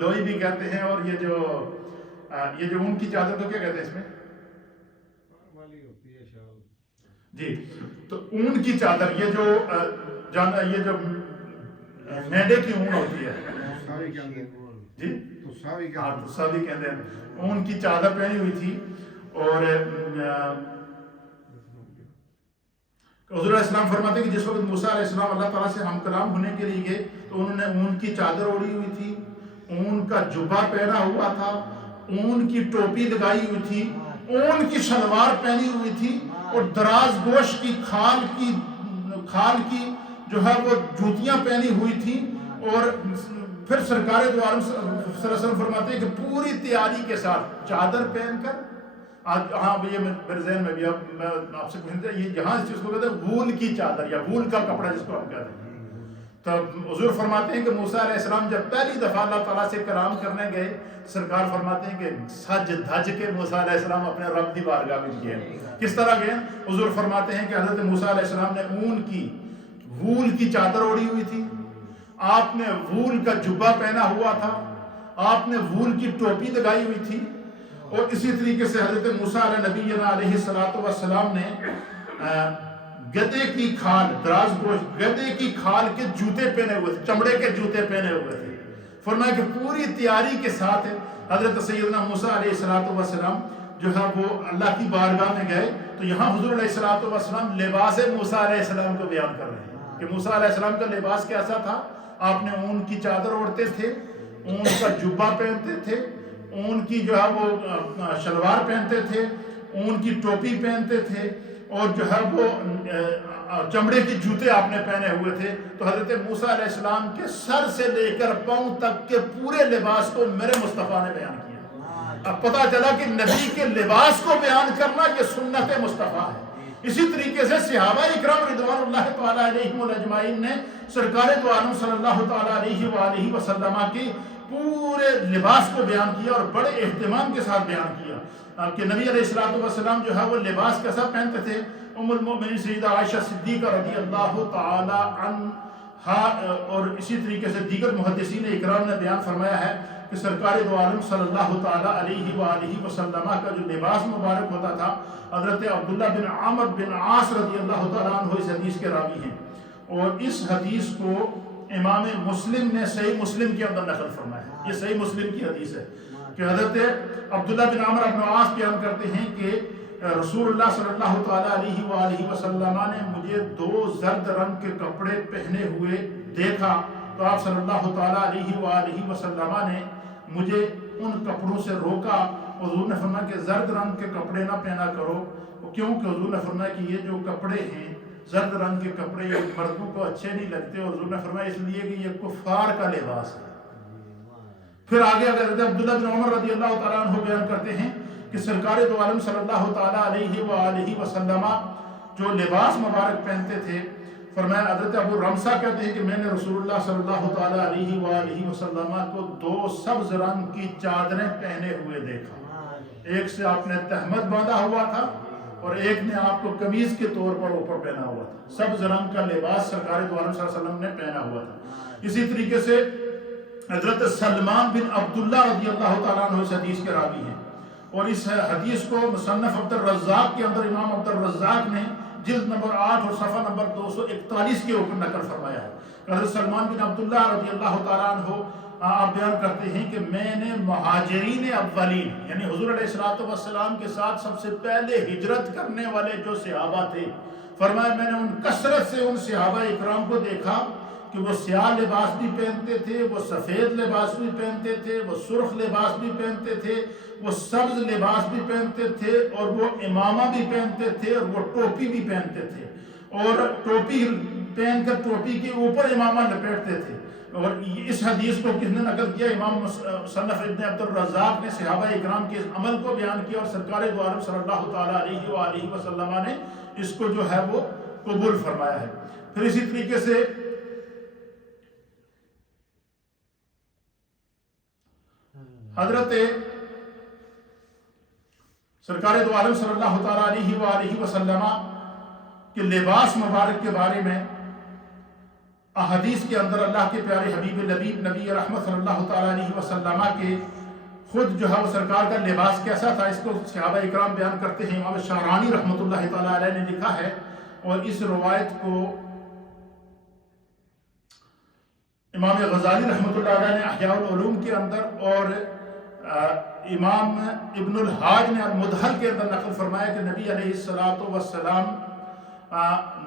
لوئی بھی کہتے ہیں, اور یہ جو ان کی چادر کو کیا کہتے ہیں اس میں؟ جی تو اون کی چادر, یہ جو میڈے کی اون ہوتی ہے جی سابی کہتے ہیں, اون کی چادر پہنی ہوئی تھی. اور حضور علیہ السلام فرماتے ہیں کہ جس وقت موسیٰ علیہ السلام اللہ تعالیٰ سے ہم کلام ہونے کے لیے گئے تو انہوں نے اون کی چادر اوڑی ہوئی تھی, اون کا جبہ پہنا ہوا تھا, اون کی ٹوپی لگائی ہوئی تھی, اون کی شلوار پہنی ہوئی تھی, اور دراز گوشت کی کھال کی جو ہے وہ جوتیاں پہنی ہوئی تھی. اور پھر سرکار دو عالم صلی اللہ علیہ وسلم فرماتے ہیں کہ پوری تیاری کے ساتھ چادر پہن کر, ہاں یہ میرے ذہن میں بھی میں آپ سے پوچھنا چاہیے, یہ جہاں اس چیز کو کہتے ہیں وول کی چادر یا وول کا کپڑا جس کو ہم کہتے ہیں. تو حضور فرماتے ہیں کہ موسیٰ علیہ السلام جب پہلی دفعہ اللہ تعالیٰ سے کلام کرنے گئے, سرکار فرماتے ہیں کہ سج دھج کے موسیٰ علیہ السلام اپنے رب کی بارگاہ میں گئے. کس طرح گئے؟ حضور فرماتے ہیں کہ حضرت موسیٰ علیہ السلام نے اون کی وول کی چادر اوڑی ہوئی تھی, آپ نے وول کا جبہ پہنا ہوا تھا, آپ نے وول کی ٹوپی لگائی ہوئی تھی. اور اسی طریقے سے حضرت موسیٰ علیہ نبینا علیہ السلام نے گدے کی کھال، دراز گوشت گدے کی کھال کے جوتے پہنے ہوئے تھے، چمڑے کے جوتے پہنے ہوئے تھے. فرمایا کہ پوری تیاری کے ساتھ حضرت سیدنا موسیٰ علیہ السلام جو ہے وہ اللہ کی بارگاہ میں گئے. تو یہاں حضور علیہ السلام لباس موسیٰ علیہ السلام کو بیان کر رہے ہیں کہ موسیٰ علیہ السلام کا لباس کیسا تھا. آپ نے اون کی چادر اوڑھتے تھے، اون کا جبہ پہنتے تھے، اون کی جو ہے وہ شلوار پہنتے تھے، اون کی ٹوپی پہنتے تھے، اور جو ہے وہ چمڑے کی جوتے آپ نے پہنے ہوئے تھے. تو حضرت موسیٰ علیہ السلام کے سر سے لے کر پاؤں تک کے پورے لباس کو میرے مصطفیٰ نے بیان کیا. اب پتہ چلا کہ نبی کے لباس کو بیان کرنا یہ سنت مصطفیٰ ہے. اسی طریقے سے صحابہ اکرام رضوان اللہ تعالیٰ علیہم اجمعین نے سرکار دو عالم صلی اللہ تعالیٰ علیہ وآلہ وسلم کی پورے لباس کو بیان کیا اور بڑے اہتمام کے ساتھ بیان کیا کہ نبی علیہ السلام جو ہے وہ لباس کیسا پہنتے تھے. ام المؤمنین سیدہ عائشہ صدیقہ رضی اللہ تعالی عنہا اور اسی طریقے سے دیگر محدثین اکرام نے بیان فرمایا ہے کہ سرکار دو عالم صلی اللہ تعالی علیہ وآلہ وسلم کا جو لباس مبارک ہوتا تھا، حضرت عبداللہ بن عامر بن عاص رضی اللہ تعالیٰ عنہ اس حدیث کے راوی ہیں. اور اس حدیث کو امام مسلم نے صحیح مسلم کے اندر نقل فرمایا ہے. یہ صحیح مسلم کی حدیث ہے کہ حضرت عبداللہ بن عامر بن عاص بیان کرتے ہیں کہ رسول اللہ صلی اللہ تعالیٰ علیہ وآلہ وسلم نے مجھے 2 زرد رنگ کے کپڑے پہنے ہوئے دیکھا. تو آپ صلی اللہ تعالیٰ علیہ وآلہ وسلم نے مجھے ان کپڑوں سے روکا. حضور نے فرمایا کہ زرد رنگ کے کپڑے نہ پہنا کرو، کیونکہ حضور نے فرمایا کہ یہ جو کپڑے ہیں زرد رنگ کے کپڑے مردوں کو اچھے نہیں لگتے. حضور نے فرمایا اس لیے کہ یہ کفار کا لباس ہے. پھر آگے حضرت عبداللہ بن عمر رضی اللہ تعالیٰ عنہ بیان کرتے ہیں کہ سرکار دو عالم صلی اللہ تعالیٰ علیہ وآلہ وسلم جو لباس مبارک پہنتے تھے، فرمایا حضرت ابو رمسا کہتے ہیں کہ میں نے رسول اللہ صلی اللہ تعالیٰ علیہ وآلہ وسلم کو 2 سبز رنگ کی چادریں پہنے ہوئے دیکھا. ایک سے آپ نے تہمت باندھا ہوا تھا اور ایک نے آپ کو قمیض کے طور پر اوپر پہنا ہوا تھا. سبز رنگ کا لباس سرکار دو عالم صلی اللہ علیہ وسلم نے پہنا ہوا تھا. اسی طریقے سے حضرت سلمان بن عبداللہ رضی اللہ تعالیٰ عنہ اس حدیث کے راوی ہیں. اور اس حدیث کو مصنف عبد الرزاق کے اندر امام عبد الرزاق نے جلد نمبر 8 اور صفحہ نمبر 241 کے اوپر نقل فرمایا ہے. حضرت سلمان بن عبداللہ رضی اللہ تعالیٰ عنہ آپ بیان کرتے ہیں کہ میں نے مہاجرین اولین یعنی حضور علیہ السلام کے ساتھ سب سے پہلے ہجرت کرنے والے جو صحابہ تھے، فرمایا میں نے ان کثرت سے ان صحابہ اکرام کو دیکھا کہ وہ سیاہ لباس بھی پہنتے تھے، وہ سفید لباس بھی پہنتے تھے، وہ سرخ لباس بھی پہنتے تھے، وہ سبز لباس بھی پہنتے تھے، اور وہ امامہ بھی پہنتے تھے، اور وہ ٹوپی بھی پہنتے تھے، اور ٹوپی پہن کر ٹوپی کے اوپر امامہ لپیٹتے تھے. اور اس حدیث کو کس نے نقل کیا؟ امام مصنف ابن عبد الرزاق نے صحابہ اکرام کے اس عمل کو بیان کیا اور سرکار دو عالم صلی اللہ تعالیٰ علیہ وآلہ وسلم نے اس کو جو ہے وہ قبول فرمایا ہے. پھر اسی طریقے سے حضرت سرکار دو عالم صلی اللہ تعالیٰ علیہ وآلہ وسلم کے لباس مبارک کے بارے میں احادیث کے اندر اللہ کے پیارے حبیب لبیب نبی رحمت صلی اللہ تعالیٰ علیہ وسلم کے خود جو ہے وہ سرکار کا لباس کیسا تھا اس کو صحابہ اکرام بیان کرتے ہیں. امام شعرانی رحمت اللہ تعالیٰ علیہ نے لکھا ہے اور اس روایت کو امام غزالی رحمت اللہ علیہ نے احیاء العلوم کے اندر اور امام ابن الحاج نے المدخل کے اندر نقل فرمایا کہ نبی علیہ السلام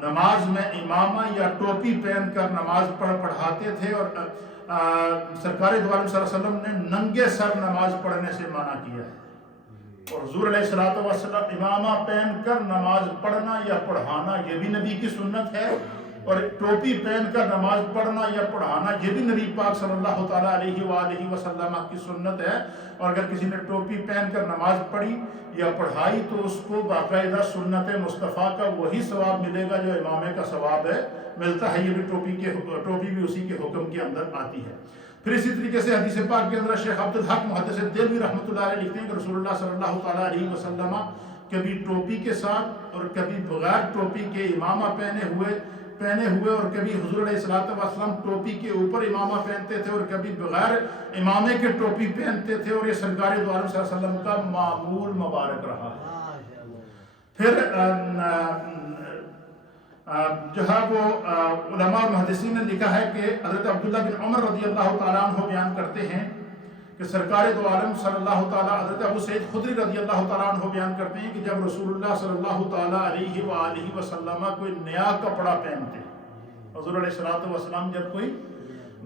نماز میں امامہ یا ٹوپی پہن کر نماز پڑھاتے تھے، اور سرکار دو عالم صلی اللہ علیہ وسلم نے ننگے سر نماز پڑھنے سے منع کیا ہے. اور حضور علیہ السلام امامہ پہن کر نماز پڑھنا یا پڑھانا یہ بھی نبی کی سنت ہے، اور ٹوپی پہن کر نماز پڑھنا یا پڑھانا یہ بھی نبی پاک صلی اللہ تعالیٰ علیہ وآلہ وسلم کی سنت ہے. اور اگر کسی نے ٹوپی پہن کر نماز پڑھی یا پڑھائی تو اس کو باقاعدہ سنت مصطفیٰ کا وہی ثواب ملے گا جو امامے کا ثواب ہے ملتا ہے. یہ بھی ٹوپی بھی اسی کے حکم کے اندر آتی ہے. پھر اسی طریقے سے حدیث پاک کے اندر شیخ عبدالحق محدث دہلوی رحمۃ اللہ علیہ لکھتے ہیں کہ رسول اللہ صلی اللہ تعالیٰ علیہ وسلم کبھی ٹوپی کے ساتھ اور کبھی بغیر ٹوپی کے امامہ پہنے ہوئے اور کبھی حضور علیہ السلام ٹوپی کے اوپر امامہ پہنتے تھے اور کبھی بغیر امامے کے ٹوپی پہنتے تھے، اور یہ سرکار دو عالم صلی اللہ علیہ وسلم کا معمول مبارک رہا ہے. پھر جو ہے وہ علماء اور محدثین نے لکھا ہے کہ حضرت عبداللہ بن عمر رضی اللہ تعالیٰ عنہ بیان کرتے ہیں کہ سرکار دو عالم صلی اللہ تعالیٰ، حضرت ابو سعید خدری رضی اللہ تعالیٰ عنہ بیان کرتے ہیں کہ جب رسول اللہ صلی اللہ تعالیٰ علیہ وآلہ وسلم کوئی نیا کپڑا پہنتے، حضور علیہ السلام جب کوئی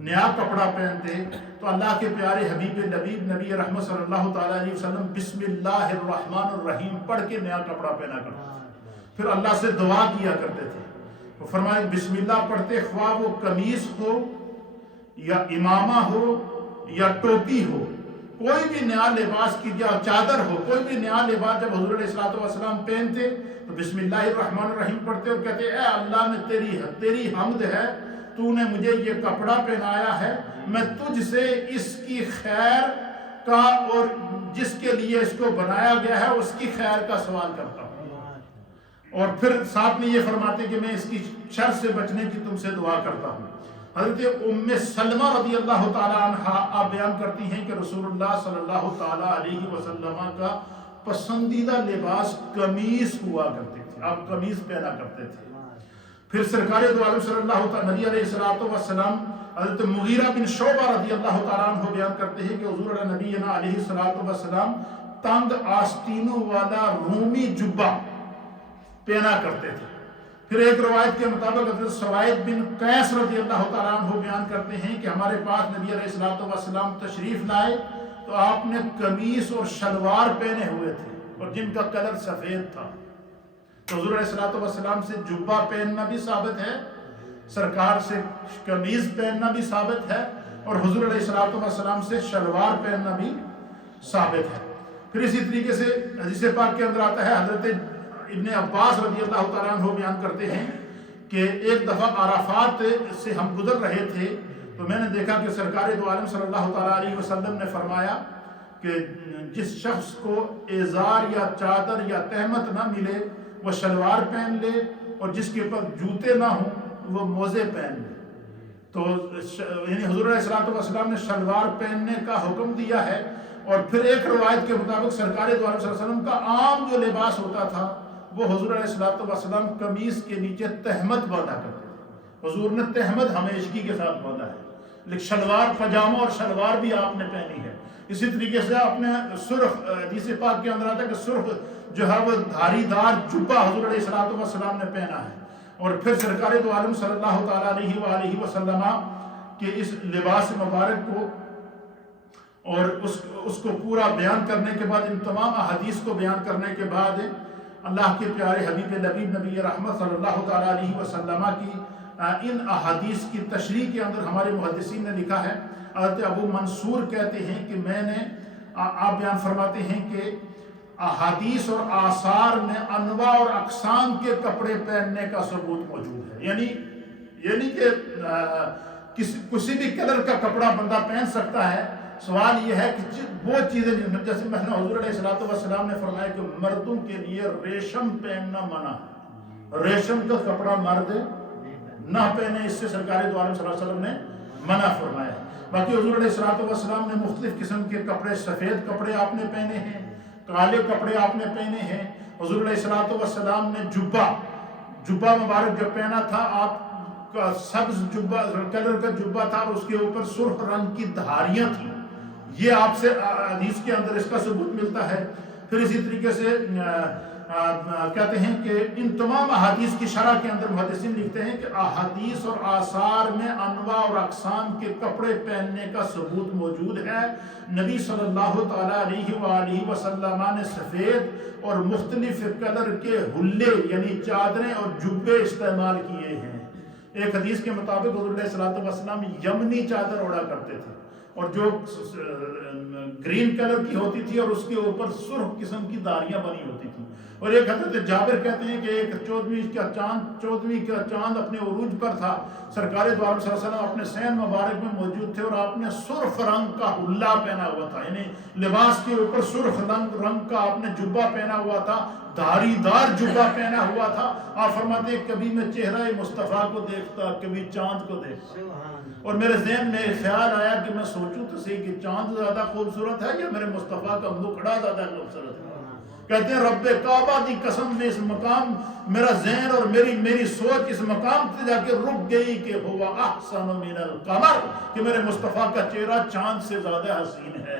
نیا کپڑا پہنتے تو اللہ کے پیارے حبیب نبی رحمت صلی اللہ تعالیٰ علیہ وسلم بسم اللہ الرحمن الرحیم پڑھ کے نیا کپڑا پہنا کرتے، پھر اللہ سے دعا کیا کرتے تھے۔ وہ فرمائے بسم اللہ پڑھتے، خواہ وہ قمیص ہو یا امامہ ہو یا ٹوپی ہو، کوئی بھی نیا لباس کی یا چادر ہو، کوئی بھی نیا لباس جب حضور علیہ السلام پہنتے تو بسم اللہ الرحمن الرحیم پڑھتے اور کہتے اے اللہ میں تیری حمد ہے، تو نے مجھے یہ کپڑا پہنایا ہے، میں تجھ سے اس کی خیر کا اور جس کے لیے اس کو بنایا گیا ہے اس کی خیر کا سوال کرتا ہوں۔ اور پھر ساتھ میں یہ فرماتے کہ میں اس کی شر سے بچنے کی تم سے دعا کرتا ہوں۔ حضرت ام سلمہ رضی اللہ تعالیٰ عنہ آپ بیان کرتی ہیں کہ رسول اللہ صلی اللہ تعالیٰ علیہ وسلم کا پسندیدہ لباس قمیص ہوا کرتے تھے، آپ قمیص پہنا کرتے تھے۔ پھر سرکار دو عالم صلی اللہ تعالیٰ نبی علیہ السلام حضرت مغیرہ بن شعبہ رضی اللہ تعالیٰ عنہ بیان کرتے ہیں کہ حضور نبی علیہ السلام تنگ آستینوں والا رومی جبہ پہنا کرتے تھے۔ پھر ایک روایت کے مطابق حضرت سوائد بن قیس رضی اللہ تعالیٰ عنہ بیان کرتے ہیں کہ ہمارے پاس نبی علیہ السلام تشریف لائے تو آپ نے قمیص اور شلوار پہنے ہوئے تھے اور جن کا کلر سفید تھا۔ تو حضور علیہ السلام سے جبہ پہننا بھی ثابت ہے، سرکار سے قمیص پہننا بھی ثابت ہے، اور حضور علیہ السلام سے شلوار پہننا بھی ثابت ہے۔ پھر اسی طریقے سے حدیث پاک کے اندر آتا ہے، حضرت ابن عباس رضی اللہ تعالیٰ عنہ بیان کرتے ہیں کہ ایک دفعہ عرفات سے ہم گزر رہے تھے تو میں نے دیکھا کہ سرکار دو عالم صلی اللہ تعالیٰ علیہ وسلم نے فرمایا کہ جس شخص کو ازار یا چادر یا تہمت نہ ملے وہ شلوار پہن لے، اور جس کے اوپر جوتے نہ ہوں وہ موزے پہن لے۔ تو یعنی حضور علیہ السلام نے شلوار پہننے کا حکم دیا ہے۔ اور پھر ایک روایت کے مطابق سرکار دو عالم صلی اللہ علیہ وسلم کا عام جو لباس ہوتا تھا وہ حضور علیہ السلام قمیص کے نیچے تہمت باندھا کرتے تھے۔ حضور نے تہمت ہمیشگی کے ساتھ باندھا ہے، لیکن شلوار پاجامہ اور شلوار بھی آپ نے پہنی ہے۔ اسی طریقے سے آپ نے سرخ، حدیث پاک کے اندر آتا ہے کہ سرخ جو ہے وہ دھاری دار جبہ حضور علیہ السلام نے پہنا ہے۔ اور پھر سرکار دو عالم صلی اللہ تعالیٰ علیہ وآلہ وسلم کے اس لباس مبارک کو اور اس کو پورا بیان کرنے کے بعد، ان تمام احادیث کو بیان کرنے کے بعد، اللہ کے پیارے حبیب نبی رحمت صلی اللہ تعالیٰ علیہ وسلم کی ان احادیث کی تشریح کے اندر ہمارے محدثین نے لکھا ہے، حضرت ابو منصور کہتے ہیں کہ میں نے، آپ بیان فرماتے ہیں کہ احادیث اور آثار میں انواع اور اقسام کے کپڑے پہننے کا ثبوت موجود ہے، یعنی کہ کسی بھی کلر کا کپڑا بندہ پہن سکتا ہے۔ سوال یہ ہے کہ وہ چیزیں جیسے مثلا حضور علیہ السلام نے فرمایا کہ مردوں کے لیے ریشم پہننا منع ہے، ریشم کا کپڑا مرد نہ پہنے، اس سے سرکار دو عالم صلی اللہ علیہ وسلم نے منع فرمایا۔ باقی حضور علیہ السلام نے مختلف قسم کے کپڑے، سفید کپڑے آپ نے پہنے ہیں، کالے کپڑے آپ نے پہنے ہیں۔ حضور علیہ السلام نے جبہ مبارک جو پہنا تھا، آپ کا سبز جبہ کلر کا جبہ تھا اور اس کے اوپر سرخ رنگ کی دھاریاں تھیں، یہ آپ سے حدیث کے اندر اس کا ثبوت ملتا ہے۔ پھر اسی طریقے سے کہتے ہیں کہ ان تمام احادیث کی شرح کے اندر محدثین لکھتے ہیں کہ احادیث اور آثار میں انواع اور اقسام کے کپڑے پہننے کا ثبوت موجود ہے۔ نبی صلی اللہ تعالیٰ علیہ وآلہ وسلم نے سفید اور مختلف کلر کے حلے یعنی چادریں اور جبے استعمال کیے ہیں۔ ایک حدیث کے مطابق حضور علیہ السلام یمنی چادر اوڑھا کرتے تھے اور جو گرین کلر کی ہوتی تھی اور اس کے اوپر سرخ قسم کی داریاں بنی ہوتی تھیں۔ اور ایک حضرت جابر کہتے ہیں کہ ایک 14ویں کا چاند اپنے عروج پر تھا، سرکار دو عالم صلی اللہ علیہ وسلم اپنے سین مبارک میں موجود تھے اور آپ نے سرخ رنگ کا حلہ پہنا ہوا تھا، یعنی لباس کے اوپر سرخ رنگ کا آپ نے جبہ پہنا ہوا تھا، دھاری دار جبہ پہنا ہوا تھا۔ آپ فرماتے ہیں کبھی میں چہرہ مصطفیٰ کو دیکھتا، کبھی چاند کو دیکھتا، اور میرے ذہن میں خیال آیا کہ میں سوچوں تو صحیح کہ چاند زیادہ خوبصورت ہے یا میرے مصطفیٰ کا مکھڑا زیادہ خوبصورت ہے۔ کہتے ہیں رب کعبہ دی قسم میں اس مقام میرا ذہن اور میری سوچ اس مقام سے جا کے رک گئی کہ ہوا احسن من القمر، کہ میرے مصطفیٰ کا چہرہ چاند سے زیادہ حسین ہے۔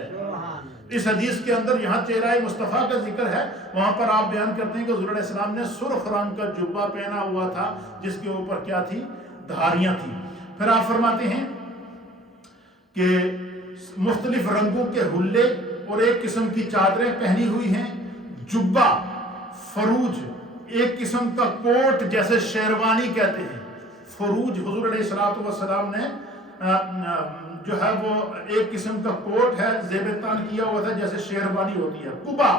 اس حدیث کے اندر یہاں چہرہ مصطفیٰ کا ذکر ہے، وہاں پر آپ بیان کرتے ہیں کہ حضور علیہ السلام نے سرخ رنگ کا جبہ پہنا ہوا تھا جس کے اوپر کیا تھی؟ دھاریاں تھیں۔ پھر آپ فرماتے ہیں کہ مختلف رنگوں کے حلے اور ایک قسم کی چادریں پہنی ہوئی ہیں، جبہ، فروج، ایک قسم کا کوٹ جیسے شیروانی کہتے ہیں۔ فروج حضور علیہ السلام نے جو ہے وہ ایک قسم کا کوٹ ہے زیب تن کیا ہوا تھا جیسے شیروانی ہوتی ہے۔ قبا،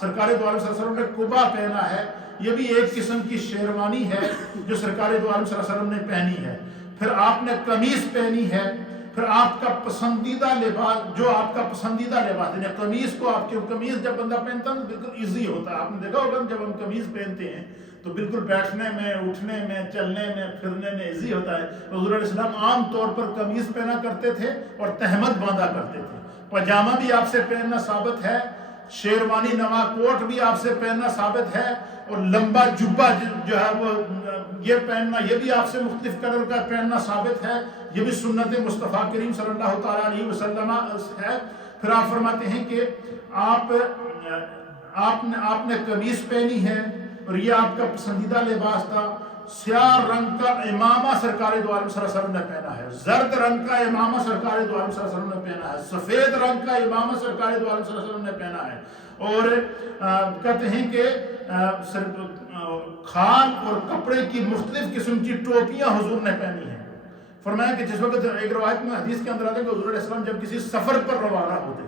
سرکار دو عالم صلی اللہ علیہ وسلم نے قبا پہنا ہے، یہ بھی ایک قسم کی شیروانی ہے جو سرکار دو عالم صلی اللہ علیہ وسلم نے پہنی ہے۔ پھر آپ نے قمیص پہنی ہے، پھر آپ کا پسندیدہ لباس جو آپ کا پسندیدہ لباس ہے، قمیص کو آپ کے قمیص جب بندہ پہنتا ہے بالکل ایزی ہوتا ہے۔ آپ نے دیکھا ہوگا جب ہم قمیص پہنتے ہیں تو بالکل بیٹھنے میں، اٹھنے میں، چلنے میں، پھرنے میں ایزی ہوتا ہے۔ حضور علیہ السلام عام طور پر قمیص پہنا کرتے تھے اور تہمت باندھا کرتے تھے۔ پاجامہ بھی آپ سے پہننا ثابت ہے، شیروانی نما کوٹ بھی آپ سے پہننا ثابت ہے، اور لمبا جبہ جو ہے وہ یہ پہننا، یہ بھی آپ سے مختلف کلر کا پہننا ثابت ہے، یہ بھی سنت مصطفیٰ کریم صلی اللہ تعالیٰ علیہ وسلم ہے۔ پھر آپ فرماتے ہیں کہ آپ نے قمیص پہنی ہے اور یہ آپ کا پسندیدہ لباس تھا۔ سیاہ رنگ کا امامہ سرکار دو عالم صلی اللہ علیہ وسلم نے پہنا ہے، زرد رنگ کا امامہ سرکار دو عالم صلی اللہ علیہ وسلم نے پہنا ہے، سفید رنگ کا امامہ سرکار دو عالم صلی اللہ علیہ وسلم نے پہنا ہے۔ اور کہتے ہیں کہ خان اور کپڑے کی مختلف قسم کی ٹوپیاں حضور نے پہنی ہیں۔ فرمایا کہ جس وقت ایک روایت میں حدیث کے اندر آتا ہے کہ حضور علیہ السلام جب کسی سفر پر روانہ ہوتے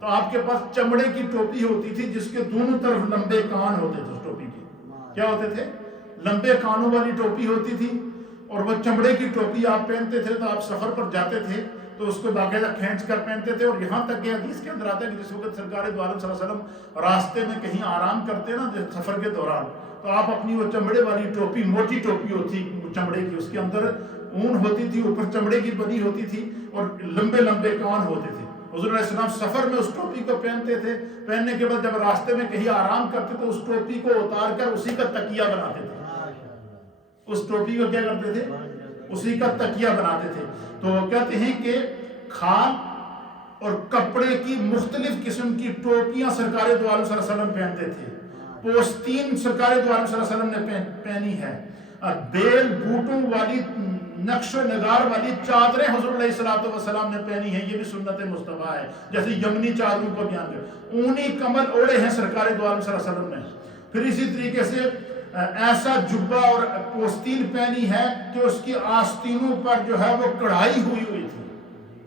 تو آپ کے پاس چمڑے کی ٹوپی ہوتی تھی جس کے دونوں طرف لمبے کان ہوتے تھے۔ اس ٹوپی کے کیا ہوتے تھے؟ لمبے کانوں والی ٹوپی ہوتی تھی، اور وہ چمڑے کی ٹوپی آپ پہنتے تھے تو آپ سفر پر جاتے تھے تو اس کو باقاعدہ کھینچ کر پہنتے تھے۔ اور یہاں تک کہ حدیث کے اندر آتا ہے کہ جس وقت سرکار دو عالم صلی اللہ علیہ وسلم راستے میں کہیں آرام کرتے نا سفر کے دوران، تو آپ اپنی وہ چمڑے والی ٹوپی، موٹی ٹوپی ہوتی چمڑے کی، اس کے اندر اون ہوتی تھی، اوپر چمڑے کی بنی ہوتی تھی اور لمبے لمبے کان ہوتے تھے۔ حضور علیہ السلام سفر میں اس ٹوپی کو پہنتے تھے، پہننے کے بعد جب راستے میں کہیں آرام کرتے تو اس ٹوپی کو اتار کر اسی کا تکیہ بناتے تھے۔ اس ٹوپی کو کیا کرتے تھے؟ اسی کا تکیہ بناتے تھے۔ تو کہتے ہیں کہ خان اور کپڑے کی مختلف قسم کی ٹوپیاں سرکار دو عالم صلی اللہ علیہ وسلم پہنتے تھے۔ پوستین سرکار دو عالم صلی اللہ علیہ وسلم نے پہنی ہے۔ بیل بوٹوں والی نقش و نگار والی چادریں حضور علیہ السلام نے پہنی ہیں، یہ بھی سنت مصطفیٰ ہے، جیسے یمنی چادروں کو بیان کر اونی کمل اوڑے ہیں سرکار دو عالم صلی اللہ علیہ وسلم نے۔ پھر اسی طریقے سے ایسا جبہ اور پوستین پہنی ہے کہ اس کی آستینوں پر جو ہے وہ کڑھائی ہوئی تھی،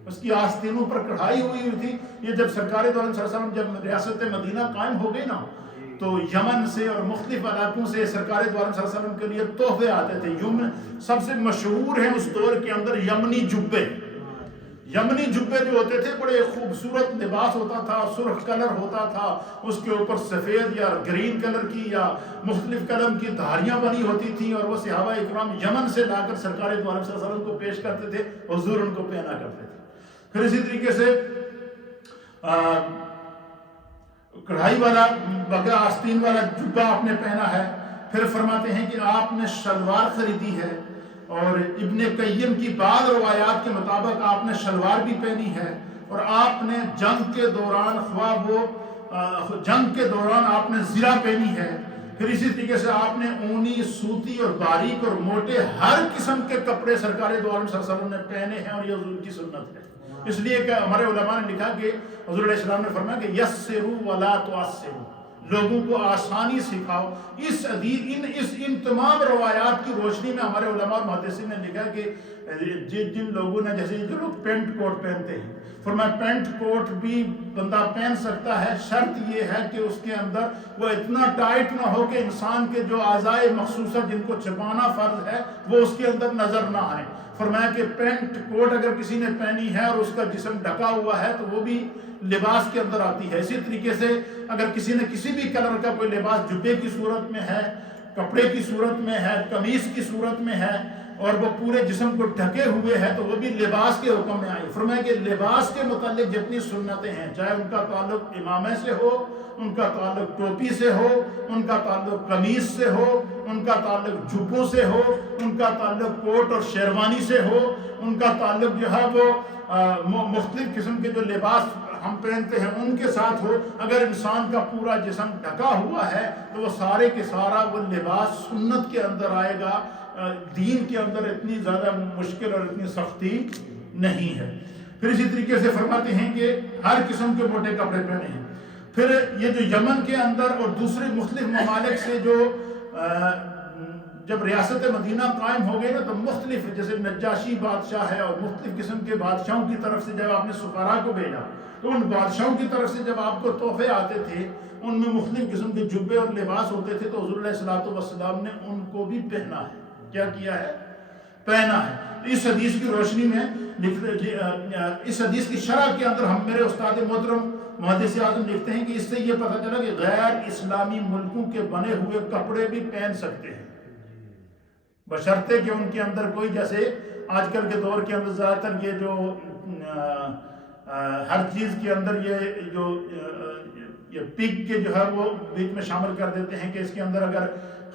اس کی آستینوں پر کڑھائی ہوئی تھی۔ یہ جب سرکار دو عالم صلی اللہ علیہ وسلم جب ریاست مدینہ قائم ہو گئی نا تو یمن سے اور مختلف علاقوں سے سرکار دو عالم صلی اللہ علیہ وسلم کے لیے تحفے آتے تھے۔ سب سے مشہور ہیں اس دور کے اندر یمنی جبے۔ یمنی جبے جو ہوتے تھے بڑے خوبصورت لباس ہوتا تھا، سرخ کلر ہوتا تھا، اس کے اوپر سفید یا گرین کلر کی یا مختلف قلم کی دھاریاں بنی ہوتی تھیں، اور وہ صحابہ اکرام یمن سے لا کر سرکار دو عالم صلی اللہ علیہ وسلم کو پیش کرتے تھے، حضور ان کو پہنا کرتے تھے۔ پھر اسی طریقے سے کڑھائی والا بغیر آستین والا جبہ آپ نے پہنا ہے۔ پھر فرماتے ہیں کہ آپ نے شلوار خریدی ہے، اور ابن قیم کی بعض روایات کے مطابق آپ نے شلوار بھی پہنی ہے، اور آپ نے جنگ کے دوران آپ نے زرہ پہنی ہے۔ پھر اسی طریقے سے آپ نے اونی، سوتی اور باریک اور موٹے ہر قسم کے کپڑے سرکار دو عالم صلی اللہ علیہ وسلم نے پہنے ہیں، اور یہ حضور کی سنت ہے۔ اس لیے کہ ہمارے علماء نے لکھا کہ حضور علیہ السلام نے فرمایا کہ یسروا ولا تعسروا، لوگوں کو آسانی سکھاؤ۔ ان تمام روایات کی روشنی میں ہمارے علماء اور محدثین نے لکھا کہ جن لوگوں نے جیسے جو لوگ پینٹ کوٹ پہنتے ہیں، فرمایا پینٹ کوٹ بھی بندہ پہن سکتا ہے، شرط یہ ہے کہ اس کے اندر وہ اتنا ٹائٹ نہ ہو کہ انسان کے جو اعضائے مخصوصہ جن کو چھپانا فرض ہے وہ اس کے اندر نظر نہ آئے۔ فرمایا کہ پینٹ کوٹ اگر کسی نے پہنی ہے اور اس کا جسم ڈھکا ہوا ہے تو وہ بھی لباس کے اندر آتی ہے۔ اسی طریقے سے اگر کسی نے کسی بھی کلر کا کوئی لباس جبے کی صورت میں ہے، کپڑے کی صورت میں ہے، قمیص کی صورت میں ہے، اور وہ پورے جسم کو ڈھکے ہوئے ہے تو وہ بھی لباس کے حکم میں آئی. فرمایا کہ لباس کے متعلق جتنی سنتیں ہیں، چاہے ان کا تعلق امامے سے ہو، ان کا تعلق ٹوپی سے ہو، ان کا تعلق قمیص سے ہو، ان کا تعلق جبوں سے ہو، ان کا تعلق کوٹ اور شیروانی سے ہو، ان کا تعلق جو ہے وہ مختلف قسم کے جو لباس ہم پہنتے ہیں ان کے ساتھ ہو، اگر انسان کا پورا جسم ڈھکا ہوا ہے تو وہ سارے کے سارا وہ لباس سنت کے اندر آئے گا. دین کے اندر اتنی زیادہ مشکل اور اتنی سختی نہیں ہے. پھر اسی طریقے سے فرماتے ہیں کہ ہر قسم کے موٹے کپڑے پہنے ہیں. پھر یہ جو یمن کے اندر اور دوسرے مختلف ممالک سے جو جب ریاست مدینہ قائم ہو گئی نا تو مختلف جیسے نجاشی بادشاہ ہے اور مختلف قسم کے بادشاہوں کی طرف سے جب آپ نے سفراء کو بھیجا تو ان بادشاہوں کی طرف سے جب آپ کو تحفے آتے تھے ان میں مختلف قسم کے جبے اور لباس ہوتے تھے تو حضور علیہ الصلوۃ والسلام نے ان کو بھی پہنا ہے. کیا کیا ہے؟ پہنا ہے. اس حدیث کی روشنی میں اس حدیث کی شرح کے اندر ہم میرے استاد محترم محدث اعظم لکھتے ہیں کہ اس سے یہ پتہ چلا کہ غیر اسلامی ملکوں کے بنے ہوئے کپڑے بھی پہن سکتے ہیں بشرطے کہ ان کے اندر کوئی، جیسے آج کل کے دور کے اندر زیادہ تر یہ جو ہر چیز کے اندر یہ پگ کے جو ہے وہ بیچ میں شامل کر دیتے ہیں کہ اس کے اندر اگر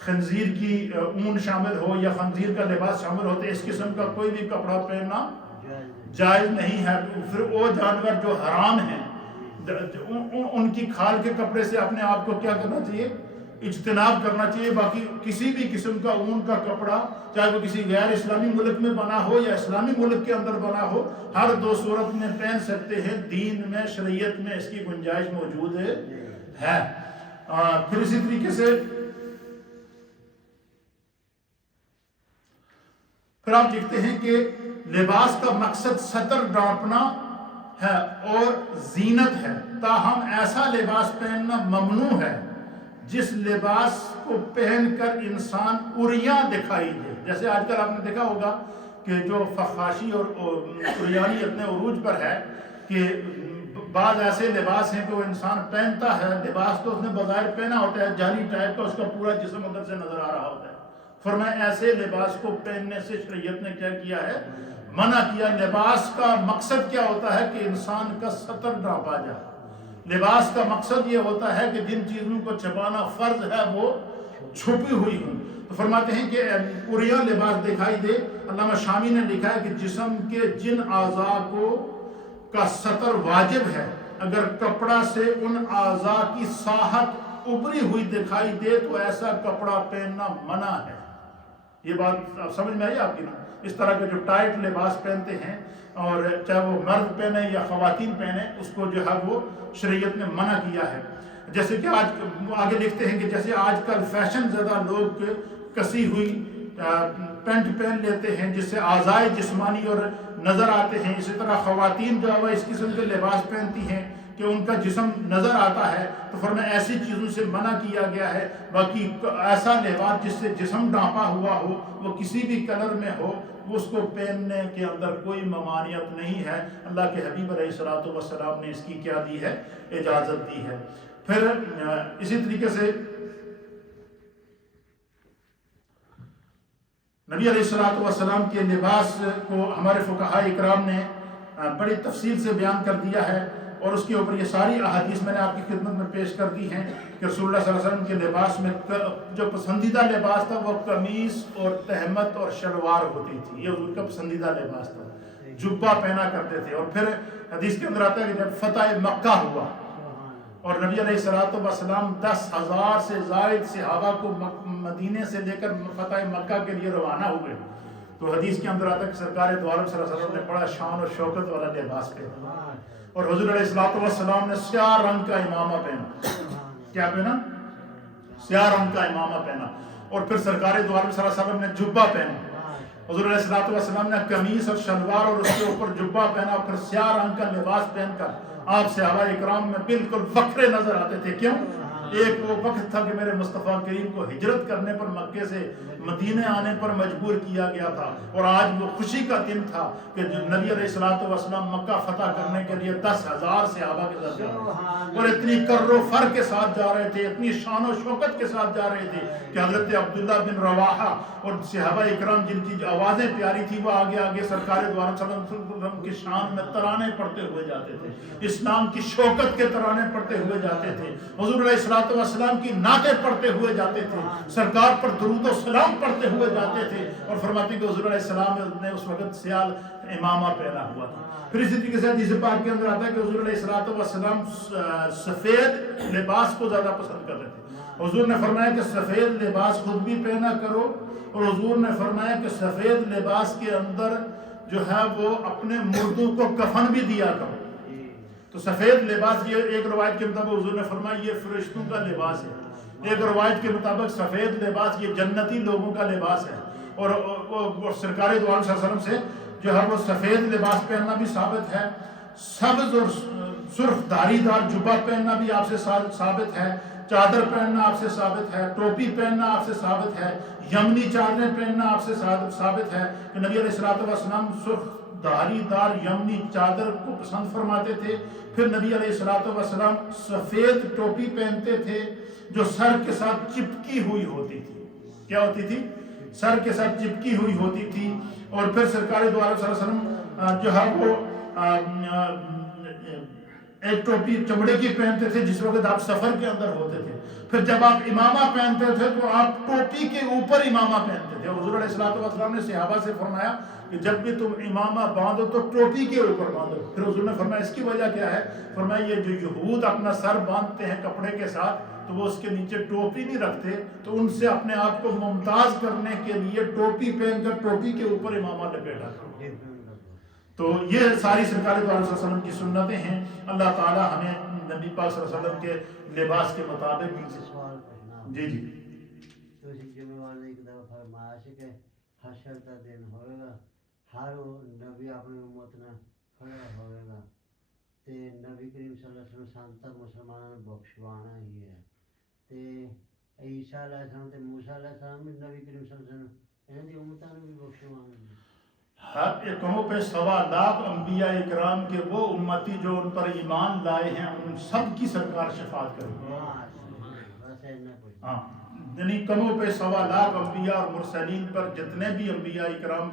خنزیر کی اون شامل ہو یا خنزیر کا لباس شامل ہو تو اس قسم کا کوئی بھی کپڑا پہننا جائز نہیں ہے. پھر وہ جانور جو حرام ہیں ان کی کھال کے کپڑے سے اپنے آپ کو کیا کرنا چاہیے؟ اجتناب کرنا چاہیے. باقی کسی بھی قسم کا اون کا کپڑا چاہے وہ کسی غیر اسلامی ملک میں بنا ہو یا اسلامی ملک کے اندر بنا ہو، ہر دو صورت میں پہن سکتے ہیں. دین میں شریعت میں اس کی گنجائش موجود ہے. پھر اسی طریقے سے پھر آپ لکھتے ہیں کہ لباس کا مقصد ستر ڈھانپنا ہے اور زینت ہے، تاہم ایسا لباس پہننا ممنوع ہے جس لباس کو پہن کر انسان عریاں دکھائی دے. جیسے آج کل آپ نے دیکھا ہوگا کہ جو فحاشی اور عریانی اپنے عروج پر ہے کہ بعض ایسے لباس ہیں کہ وہ انسان پہنتا ہے، لباس تو اس نے بظاہر پہنا ہوتا ہے جعلی ٹائپ کا، اس کا پورا جسم اندر سے نظر آ رہا ہوتا ہے. فرمایا ایسے لباس کو پہننے سے شریعت نے کیا کیا ہے؟ منع کیا. لباس کا مقصد کیا ہوتا ہے کہ انسان کا ستر ڈھانپا جائے. لباس کا مقصد یہ ہوتا ہے کہ جن چیزوں کو چھپانا فرض ہے وہ چھپی ہوئی ہوں. تو فرماتے ہیں کہ عریاں لباس دکھائی دے. علامہ شامی نے لکھا ہے کہ جسم کے جن اعضاء کا ستر واجب ہے، اگر کپڑا سے ان اعضاء کی ساحت ابری ہوئی دکھائی دے تو ایسا کپڑا پہننا منع ہے. یہ بات سمجھ میں آئی آپ کی نا؟ اس طرح کے جو ٹائٹ لباس پہنتے ہیں اور چاہے وہ مرد پہنے یا خواتین پہنے، اس کو جو ہے وہ شریعت نے منع کیا ہے. جیسے کہ آج آگے لکھتے ہیں کہ جیسے آج کل فیشن زدہ لوگ کسی ہوئی پینٹ پہن لیتے ہیں جس سے اعضائے جسمانی اور نظر آتے ہیں، اسی طرح خواتین جو ہے اس قسم کے لباس پہنتی ہیں کہ ان کا جسم نظر آتا ہے. تو فرمایا ایسی چیزوں سے منع کیا گیا ہے. باقی ایسا لباس جس سے جسم ڈھانپا ہوا ہو، وہ کسی بھی کلر میں ہو، اس کو پہننے کے اندر کوئی ممانعت نہیں ہے. اللہ کے حبیب علیہ الصلوۃ والسلام نے اس کی کیا دی ہے؟ اجازت دی ہے. پھر اسی طریقے سے نبی علیہ الصلوۃ والسلام کے لباس کو ہمارے فقہاء اکرام نے بڑی تفصیل سے بیان کر دیا ہے اور اس کے اوپر یہ ساری احادیث میں نے آپ کی خدمت میں پیش کر دی ہیں کہ رسول اللہ صلی اللہ علیہ وسلم کے لباس میں جو پسندیدہ لباس تھا وہ قمیص اور تہمت اور شلوار ہوتی تھی. یہ ان کا پسندیدہ لباس تھا. جبہ پہنا کرتے تھے. اور پھر حدیث کے اندر آتا ہے کہ جب فتح مکہ ہوا اور نبی علیہ الصلوۃ والسلام 10,000 سے زائد صحابہ کو مدینے سے لے کر فتح مکہ کے لیے روانہ ہوئے تو حدیث کے اندر آتا ہے کہ سرکار دو عالم صلی اللہ علیہ وسلم نے بڑا شان اور شوکت والا لباس پہنا اور حضور علیہ الصلوۃ والسلام نے سیاہ رنگ کا امامہ پہنا. کیا پہنا؟ سیاہ رنگ کا امامہ پہنا. اور پھر سرکار دو عالم صلی اللہ علیہ وسلم نے جبہ پہنا. حضور علیہ الصلوۃ والسلام نے قمیص اور شلوار اور اس کے اوپر جبہ پہنا اور پھر سیاہ رنگ کا لباس پہن کر آپ صحابہ اکرام میں بالکل فخرے نظر آتے تھے. کیوں؟ ایک وہ وقت تھا کہ میرے مصطفیٰ کریم کو ہجرت کرنے پر مکے سے مدینے آنے پر مجبور کیا گیا تھا، اور آج وہ خوشی کا دن تھا کہ جو نبی علیہ الصلوۃ والسلام مکہ فتح کرنے کے لیے 10,000 صحابہ کے ساتھ جا رہے تھے، اور اتنی کر و فر کے ساتھ جا رہے تھے، اتنی شان و شوکت کے ساتھ جا رہے تھے کہ حضرت عبداللہ بن رواحہ اور صحابہ اکرام جن کی آوازیں پیاری تھی وہ آگے آگے سرکار دو عالم صلی اللہ علیہ وسلم کی شان میں ترانے پڑھتے ہوئے جاتے تھے، اسلام کی شوکت کے ترانے پڑھتے ہوئے جاتے تھے، حضور علیہ الصلوۃ والسلام کی نعتیں پڑھتے ہوئے جاتے تھے، سرکار پر درود و سلام پڑھتے ہوئے جاتے تھے، اور فرماتے کہ حضور علیہ السلام نے اس وقت سیال امامہ پہنا ہوا تھا۔ پھر اسی طریقے سے حدیث پاک کے اندر آتا ہے کہ حضور علیہ الصلوۃ والسلام سفید لباس کو زیادہ پسند کرتے تھے۔ حضور نے فرمایا کہ سفید لباس خود بھی پہنا کرو، اور حضور نے فرمایا کہ سفید لباس کے اندر جو ہے وہ اپنے مردوں کو کفن بھی دیا کرو۔ تو سفید لباس، یہ ایک روایت کے مطابق حضور نے فرمایا یہ فرشتوں کا لباس ہے، ایک روایت کے مطابق سفید لباس یہ جنتی لوگوں کا لباس ہے، اور سرکار دو عالم صلی اللہ علیہ وسلم سے جو ہے وہ سفید لباس پہننا بھی ثابت ہے، سبز اور سرخ دھاری دار جبہ پہننا بھی آپ سے ثابت ہے، چادر پہننا آپ سے ثابت ہے، ٹوپی پہننا آپ سے ثابت ہے، یمنی چادریں پہننا آپ سے ثابت ہے کہ نبی علیہ الصلوۃ والسلام سرخ دھاری دار یمنی چادر کو پسند فرماتے تھے۔ پھر نبی علیہ الصلوۃ والسلام سفید ٹوپی پہنتے تھے جو سر کے ساتھ چپکی ہوئی ہوتی تھی، کیا ہوتی تھی؟ سر کے ساتھ چپکی ہوئی ہوتی تھی۔ اور پھر سرکار دو عالم صلی اللہ علیہ وسلم جو ہے وہ ایک ٹوپی چمڑے کی پہنتے تھے جس وقت آپ سفر کے اندر ہوتے تھے۔ پھر جب آپ امامہ پہنتے تھے تو آپ ٹوپی کے اوپر امامہ پہنتے تھے، اور حضور علیہ الصلوۃ والسلام نے صحابہ سے فرمایا کہ جب بھی تم امامہ باندھو تو ٹوپی کے اوپر باندھو۔ پھر حضور نے فرمایا اس کی وجہ کیا ہے؟ فرمایا یہ جو یہود اپنا سر باندھتے ہیں کپڑے کے ساتھ تو وہ اس کے نیچے ٹوپی نہیں رکھتے، تو ان سے اپنے آپ کو ممتاز کرنے کے لیے ٹوپی پہن کر ٹوپی کے اوپر امامہ لپیٹا کرو۔ تو یہ ساری سرکار دو عالم صلی اللہ علیہ وسلم کی سنتیں ہیں۔ اللہ تعالی ہمیں نبی پاک صلی اللہ علیہ وسلم کے لباس کے مطابق جی تو اسی جمعہ والے ایک دفعہ فرمایا کہ حشر کا دن ہوئے گا، ہر نبی اپنی امت نہ کھڑا ہوئے گا، تے نبی کریم صلی اللہ علیہ وسلم سانتا مسلمانوں نے بخشوانا ہی ہے، تے عیسیٰ علیہ السلام تے موسیٰ علیہ السلام بھی نبی کریم صلی اللہ علیہ وسلم انہوں دی امتوں نے بھی بخشوانا ہے۔ ہر ایکموں پہ 1.25 لاکھ انبیاء اکرام کے وہ امتی جو ان پر ایمان لائے ہیں ان سب کی سرکار شفاعت کرے گی۔ ہاں، یعنی کموں پہ 1.25 لاکھ انبیاء اور مرسلین پر جتنے بھی انبیاء اکرام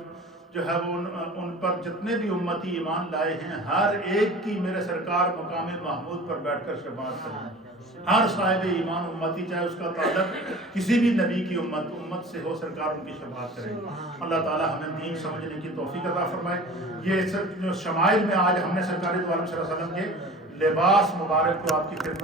جو ہے وہ ان پر جتنے بھی امتی ایمان لائے ہیں ہر ایک کی میرے سرکار مقام محمود پر بیٹھ کر شفاعت کریں گے۔ ہر صاحب ایمان امتی چاہے اس کا تعلق کسی بھی نبی کی امت سے ہو، سرکار ان کی شفاعت کریں گے۔ اللہ تعالی ہمیں دین سمجھنے کی توفیق عطا فرمائے۔ یہ جو شمائل میں آج ہم نے سرکار دو عالم صلی اللہ علیہ وسلم کے لباس مبارک کو آپ کی خدمت